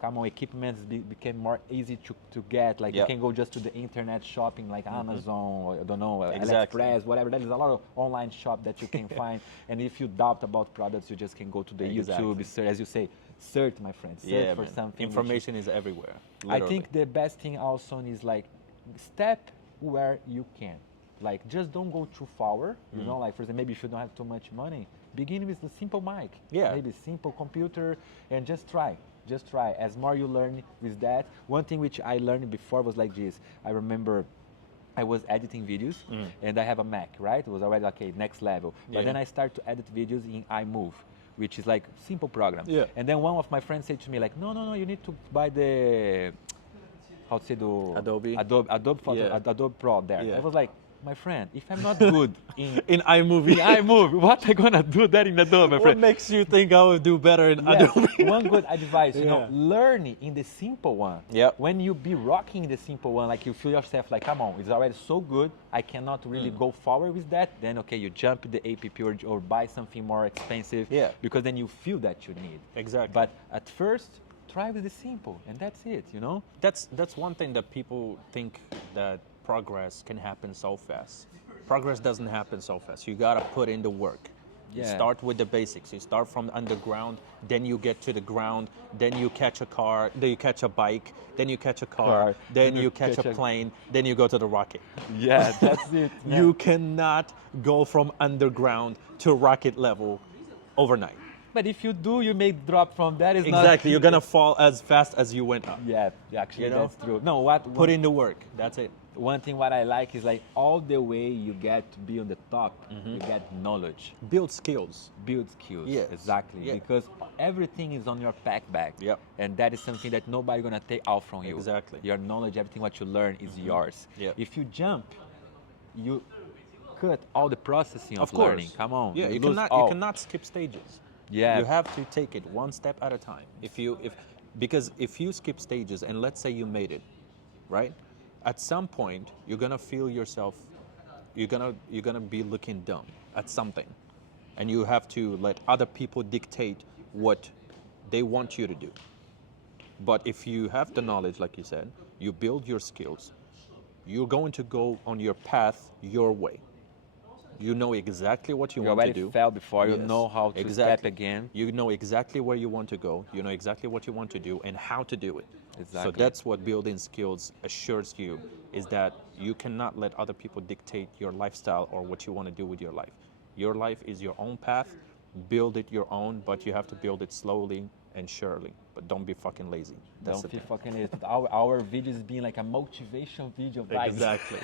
come on, equipment became more easy to get. Like Yeah. you can go just to the internet shopping, like Amazon, or I don't know, Exactly. AliExpress, whatever. There's a lot of online shop that you can find, and if you doubt about products, you just can go to the Exactly. YouTube, search, as you say, search, my friend, search Yeah, for man. something. which Information is everywhere. I Literally. think the best thing also is like step where you can. Like just don't go too far. You know, like for example, maybe if you don't have too much money, begin with the simple mic. Yeah. Maybe simple computer and just try. Just try. As more you learn with that. One thing which I learned before was like this. I remember I was editing videos and I have a Mac, right? It was already okay, next level. But Yeah. then I started to edit videos in iMove, which is like simple program. Yeah. And then one of my friends said to me like, no, you need to buy the how to say the Adobe? Adobe Photo, Yeah. Adobe Pro there. Yeah. I was like, my friend, if I'm not good in in iMovie. iMovie, what I gonna do that in Adobe, my What friend? makes you think I will do better in Yes, Adobe? one good advice, you know, Yeah. learn in the simple one. Yep. When you be rocking the simple one, like you feel yourself like, come on, it's already so good, I cannot really go forward with that. Then okay, you jump the app or buy something more expensive. Yeah. Because then you feel that you need. Exactly. But at first, try with the simple, and that's it, you know. That's one thing that people think that progress can happen so fast. Progress doesn't happen so fast. You gotta put in the work. You Yeah. start with the basics. You start from underground, then you get to the ground, then you catch a car, then you catch a bike, then you catch a car, then you catch a plane, then you go to the rocket. Yeah, that's it. You cannot go from underground to rocket level overnight. But if you do, you may drop from that. It's Exactly. Not, You're gonna fall as fast as you went up. Yeah, actually, You know? that's true. No, what Put in the work. That's it. one thing what I like is like all the way you get to be on the top, you get knowledge, Build skills. build skills. Yes. Exactly. Yeah. Because everything is on your pack bag. Yep. And that is something that nobody gonna take out from you. Exactly. Your knowledge, everything what you learn is yours. Yep. If you jump, you cut all the processing of, Of course. learning. Come on. Yeah, you lose cannot all. you cannot skip stages. Yeah. You have to take it one step at a time. Because if you skip stages and let's say you made it, right? At some point you're gonna feel yourself you're gonna be looking dumb at something. And you have to let other people dictate what they want you to do. But if you have the knowledge, like you said, you build your skills, you're going to go on your path your way. You know exactly what you You want to already do. fell before. You Yes, know how to step again. You know exactly where you want to go. You know exactly what you want to do and how to do it. Exactly. So that's what building skills assures you, is that you cannot let other people dictate your lifestyle or what you want to do with your life. Your life is your own path. Build it your own, but you have to build it slowly and surely. But don't be fucking lazy. That's Don't the be thing. fucking lazy. Our videos being like a motivation video. Guys. Exactly.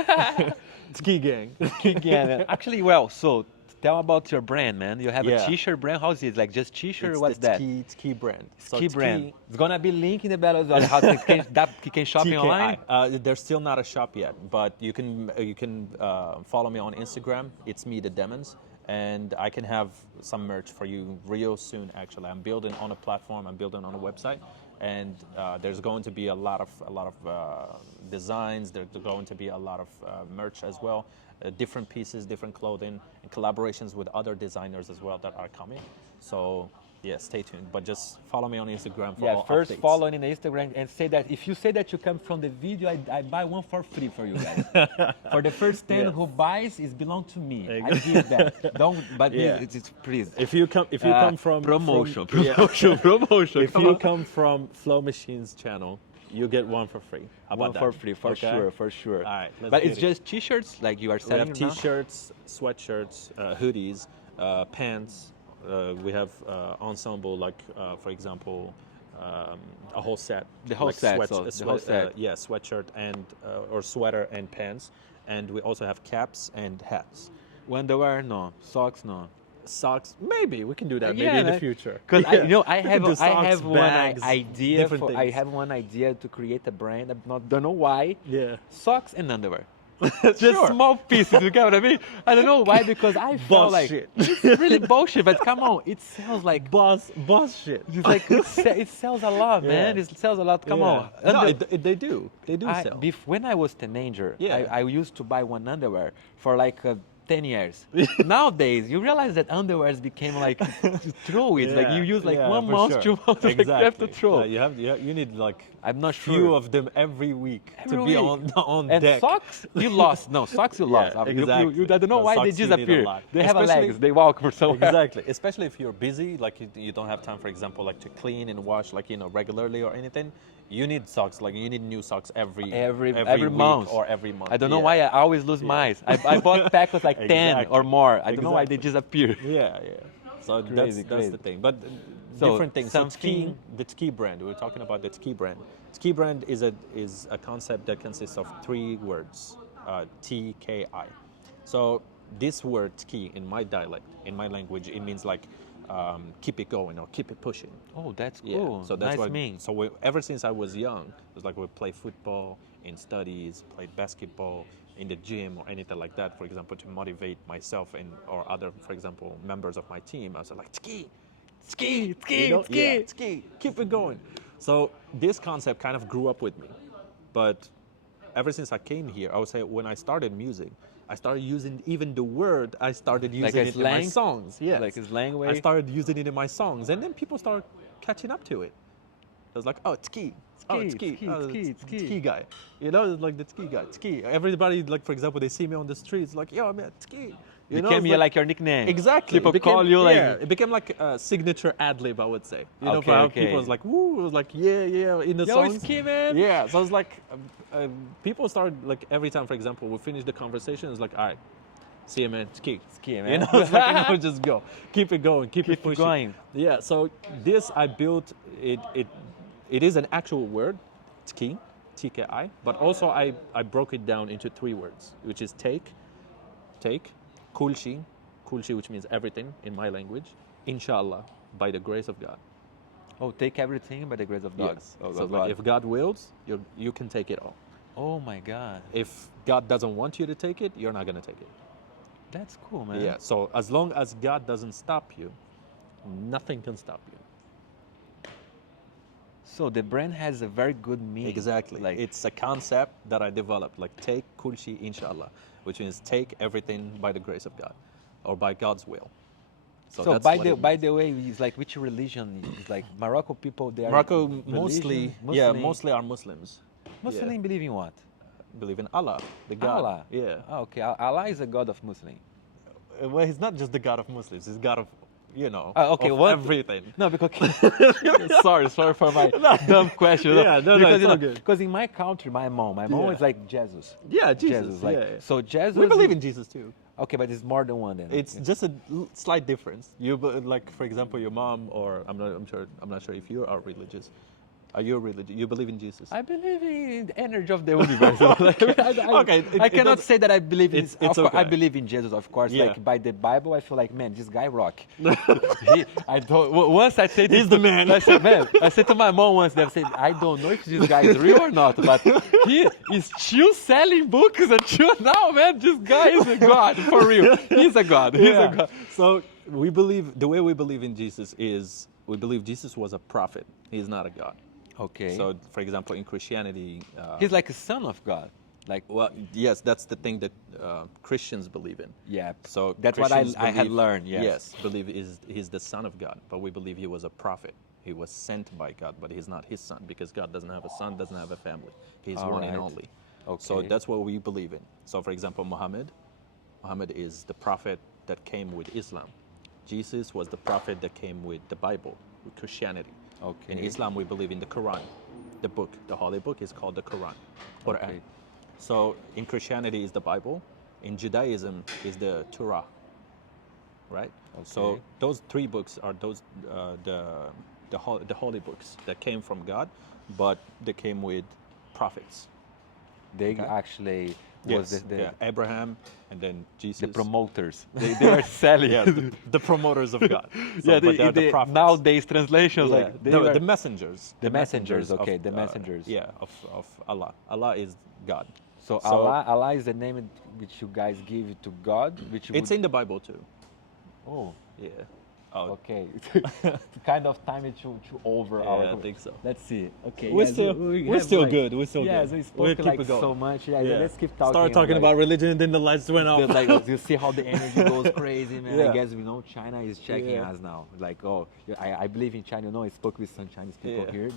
Ski gang. Again, actually, well, so tell about your brand, man. You have Yeah. a t-shirt brand. How's it? Like just t-shirt? It's What's the that? Ski brand. So Ski brand. It's gonna be linked in the below as well. How you can shopping TKI. online. There's still not a shop yet, but you can follow me on Instagram. It's me, Da-DemenS, and I can have some merch for you real soon. Actually, I'm building on a platform. I'm building on a website, and there's going to be a lot of designs. There's going to be a lot of merch as well, different pieces, different clothing, and collaborations with other designers as well that are coming. So. Yeah, stay tuned. But just follow me on Instagram for Yeah, all first updates. follow in the Instagram and say that if you say that you come from the video, I buy one for free for you guys. For the first 10 Yes. who buys, it belong to me. I Exactly. give that. Don't, but Yeah. it's please. If you come from promotion, yeah. promotion. If you come from Flow Machines channel, you get one for free. How One about for that? free, for Okay? sure, for sure. All right, let's but get it's it. just t-shirts like you are We selling have now? t-shirts, sweatshirts, hoodies, pants. We have ensemble, like for example, a whole set. The whole like set, sweat- so a the whole sweat- set. yeah, sweatshirt and or sweater and pants, and we also have caps and hats. Underwear, no. Socks, no. Socks, maybe we can do that. Yeah, maybe in the man. future. Because Yeah. I We can do have socks, one bags, idea. different I things. have one idea to create a brand. I don't know why. Yeah. Socks and underwear. Just Sure. small pieces, you get what I mean? I don't know why, because I felt like Bullshit. it's really bullshit, but come on, it sells like boss shit. it's like it sells a lot, man. Yeah. It sells a lot. Come on. No, Under- they do sell. when I was teenager, Yeah. I used to buy one underwear for like 10 years. Nowadays, you realize that underwears became like to throw it. Like you use like Yeah, 1 for month, sure. 2 months, like you have to Exactly. throw. You need like I'm not few sure. of them every week Every to be week. on And deck. socks, you lost. No, socks you lost. Yeah, You, I don't know The why they socks you need a disappear. lot. They have a Especially- legs. They walk for somewhere. Exactly, especially if you're busy, like you don't have time, for example, like to clean and wash, like regularly or anything. You need socks, like you need new socks every Every week month or every month. I don't know why I always lose mine. I bought pack of like 10 Exactly. or more. I don't know why they Exactly. disappear. Yeah. So Crazy, that's crazy. the thing. But So, different things. So something- the Tski brand. We were talking about the Tski brand. Tski brand is a concept that consists of 3 words. TKI. So this word Tski in my dialect, in my language, it means like keep it going or keep it pushing. Oh, that's Yeah, cool. so that's nice what. mean. So ever since I was young, it was like we play football in studies, played basketball in the gym or anything like that. For example, to motivate myself and or other, for example, members of my team, I was like ski, Ski, you know? ski. Yeah, ski, keep it going. So this concept kind of grew up with me, but ever since I came here, I would say when I started music, I started using even the word. I started Like using a it in my slang? songs. Yes. Like a slang I way? started using it in my songs, and then people started catching up to it. It was like, oh, Tski. Oh, Tski, Tski. Tski, Oh, Tski, the Tski. Tski guy. You know, it's like the Tski guy. Tski. Everybody, like, for example, they see me on the streets, like, yo, man, Tski. You know, Became it's like your nickname. Exactly. People It became- call you like. yeah, it became like a signature ad lib, I would say. You know, Okay, for how okay. people was like, woo, it was like, yeah, in the Yo, songs. it's Ski, man. Yeah, so it's like, people started, like, every time, for example, we finish the conversation, it's like, all right, see you, man, Ski. Ski, You man. know, it's like, you know, just go. Keep it going, keep it Keep it pushing. going. Yeah, so this I built, it is an actual word, Tki, TKI, but also I broke it down into 3 words, which is take, kulshi, which means everything in my language, inshallah, by the grace of God. Oh, take everything by the grace of God. Yes. Oh, So God. like, if God wills, you can take it all. Oh my God. If God doesn't want you to take it, you're not going to take it. That's cool, man. Yeah, so as long as God doesn't stop you, nothing can stop you. So the brand has a very good meaning. Exactly. Like It's a concept that I developed, like take kulshi inshallah, which means take everything by the grace of God or by God's will. so that's by what the it by means. the way, it's like which religion? It's like Morocco people. They are Morocco religion- mostly, Muslim. mostly are Muslims. Muslim believe in what? Believe in Allah, the God. Allah. Yeah. Oh, okay. Allah is a god of Muslim. Well, he's not just the God of Muslims. He's God of, Okay, of what? everything. No, because sorry for my dumb question. Yeah, no, because, it's all good. Because in my country, my mom Yeah. is like Jesus. Yeah, Jesus. like yeah. so Jesus. We believe in Jesus too. Okay, but it's more than one then. It's just a slight difference. Like, for example, your mom, or I'm not sure if you are religious. Are you religious? You believe in Jesus? I believe in the energy of the universe. Okay, I cannot say that I believe in. it's of course, I okay. believe in Jesus, of course. Yeah. Like by the Bible, I feel like, man, this guy rock. I don't. Once I said, He's the man. I said, man. I said to my mom once. They said, I don't know if this guy is real or not, but he is still selling books until now, man. This guy is a god for real. He's a god. He's a god. So we believe, the way we believe in Jesus is, we believe Jesus was a prophet. He's not a god. Okay. So, for example, in Christianity, he's like a son of God. Like, well, yes, that's the thing that Christians believe in. yeah. So that's what Christians I had believe- learned. Yes. Yes, believe he's the son of God, but we believe he was a prophet. He was sent by God, but he's not his son because God doesn't have a son, doesn't have a family. He's All one and right. only. So Okay. that's what we believe in. So, for example, Muhammad is the prophet that came with Islam. Jesus was the prophet that came with the Bible, with Christianity. Okay. In Islam, we believe in the Quran. The book, the holy book, is called the Quran. Quran. Okay. So in Christianity is the Bible. In Judaism is the Torah. Right. So Okay. those 3 books are the holy books that came from God, but they came with prophets. They Okay. actually was Yes. the Abraham and then Jesus. the promoters. They are selling. Yes, the promoters of God. So, Yeah, but they're the the prophets. nowadays translations Yeah. like they the, were, the messengers. The messengers, of, okay, the messengers. Yeah, of Allah. Allah is God. So Allah is the name which you guys give to God, which you It's in the Bible too. Oh, Yeah. Oh, okay. Kind of time it to over yeah, our. I think so. Let's see. Okay. We're yes, still, we we're have, still like- good. We're still Yes, good. we spoke We'll keep like it going. so much. Yeah, Yeah. let's keep talking. Start talking like, about religion, and then the lights went off. Because, like, you see how the energy goes crazy, man. Yeah. I guess we know China is checking Yeah. us now. Like, oh, I believe in China. No, I spoke with some Chinese people Yeah. here.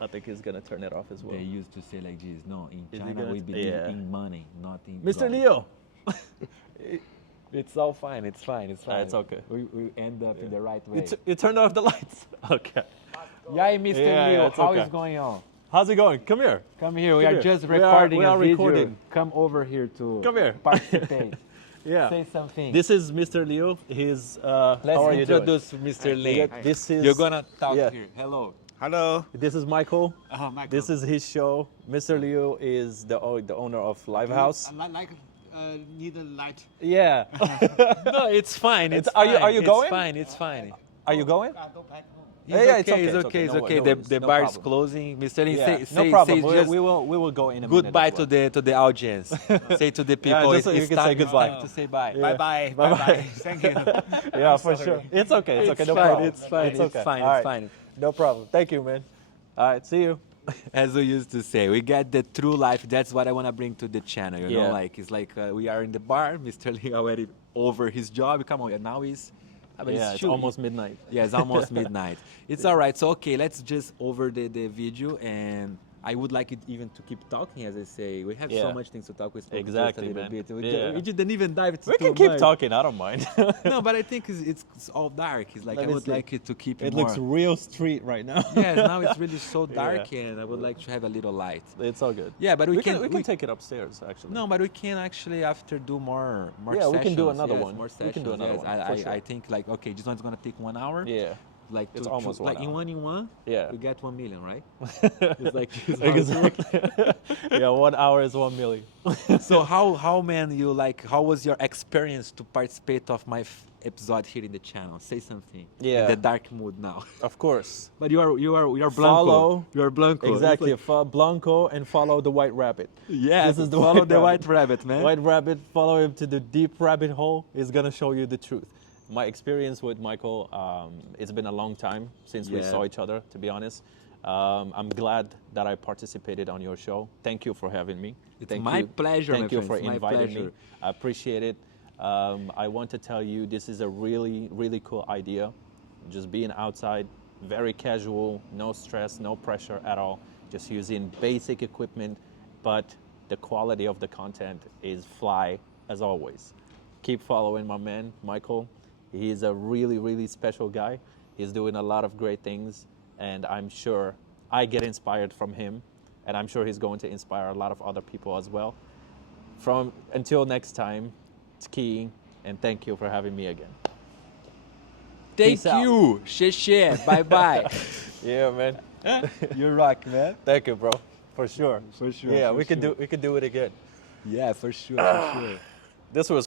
I think he's gonna turn it off as well. they used to say like this. No, in Is he China gonna we believe yeah. in money, not in Mr. God. Leo. It's all fine. It's fine. It's fine. It's okay. We end up in the right way. You turned off the lights. Okay. Yeah, Mr. Yeah, Leo, it's how is okay. going on? How's it going? Come here. Come here. We Come are here. just We are- recording we are a video. recording. Come over here to Come here. participate. Yeah. Say something. This is Mr. Leo. He's Let's how are you doing? introduce Mr. Lee. This is You're gonna talk yeah. here. Hello. Hello. This is Michael. Michael. This is his show. Mr. Leo is the owner of Livehouse. Need a light. Yeah. No, it's fine. It's Are you- fine. are you it's going? fine. It's fine. Are you going? I go back home. It's Yeah, okay, it's okay, It's it's okay. It's okay. No okay. worries, The no bar is problem. closing. Mr. Lee, Yeah. say, No problem. Say just We will go in a goodbye minute as to the audience. Say to the people. just so you it's can time, say it's goodbye. time to say bye. Yeah. Bye bye. Bye-bye. Bye bye. Thank you. well. Yeah, for sure. It's okay. It's okay. No fine, problem. it's fine, it's okay. fine, All it's right. fine. No problem. Thank you, man. All right. See you. As we used to say, we get the true life. That's what I want to bring to the channel. You know, Yeah. like it's like we are in the bar. Mr. Lee already over his job. Come on, now he's. I mean, Yeah, it's shoot, almost midnight. Yeah, it's almost midnight. It's all right. So okay, let's just over the video, and I would like it even to keep talking. As I say, we have so Yeah. much things to talk with. Exactly, just a little man. bit. We, Yeah. we didn't even dive into. We can too keep much. talking. I don't mind. No, but I think it's all dark. It's like Let I me would see. like it to keep It more. looks real street right now. Yes, now it's really so dark, Yeah. and I would like to have a little light. It's all good. Yeah, but we can we can take it upstairs actually. No, but we can actually after do more Yeah, we can do sessions, another yes, one. More We sessions, can do another yes. one, for sure. I think like okay, this one's gonna take 1 hour. Yeah. Like It's to- almost 1 like hour. in one. Yeah. We get 1 million, right? It's like it's hard to- Exactly. Yeah, 1 hour is 1 million. So how man you like? How was your experience to participate of my episode here in the channel? Say something. Yeah. In the dark mood now. Of course. But you are Blanco. Follow- You are Blanco. It's Exactly. like- Blanco and follow the white rabbit. yeah. This is the follow white the rabbit. white rabbit, man. White rabbit, follow him to the deep rabbit hole. It's gonna show you the truth. My experience with Michael, it's been a long time since we Yeah. saw each other, to be honest. I'm glad that I participated on your show. Thank you for having me. It's Thank my you. pleasure, my Thank you friend. for It's my inviting me. pleasure. I appreciate it. I want to tell you this is a really, really cool idea. Just being outside, very casual, no stress, no pressure at all. Just using basic equipment, but the quality of the content is fly as always. Keep following my man, Michael. He's a really, really special guy. He's doing a lot of great things, and I'm sure I get inspired from him, and I'm sure he's going to inspire a lot of other people as well. Until next time, ski, and thank you for having me again. Thank Peace out. you. Xexé. Bye bye. Yeah, man. You rock, man. Thank you, bro. For sure. For sure, Yeah, for we could sure. do it again. Yeah, for sure, for sure. This was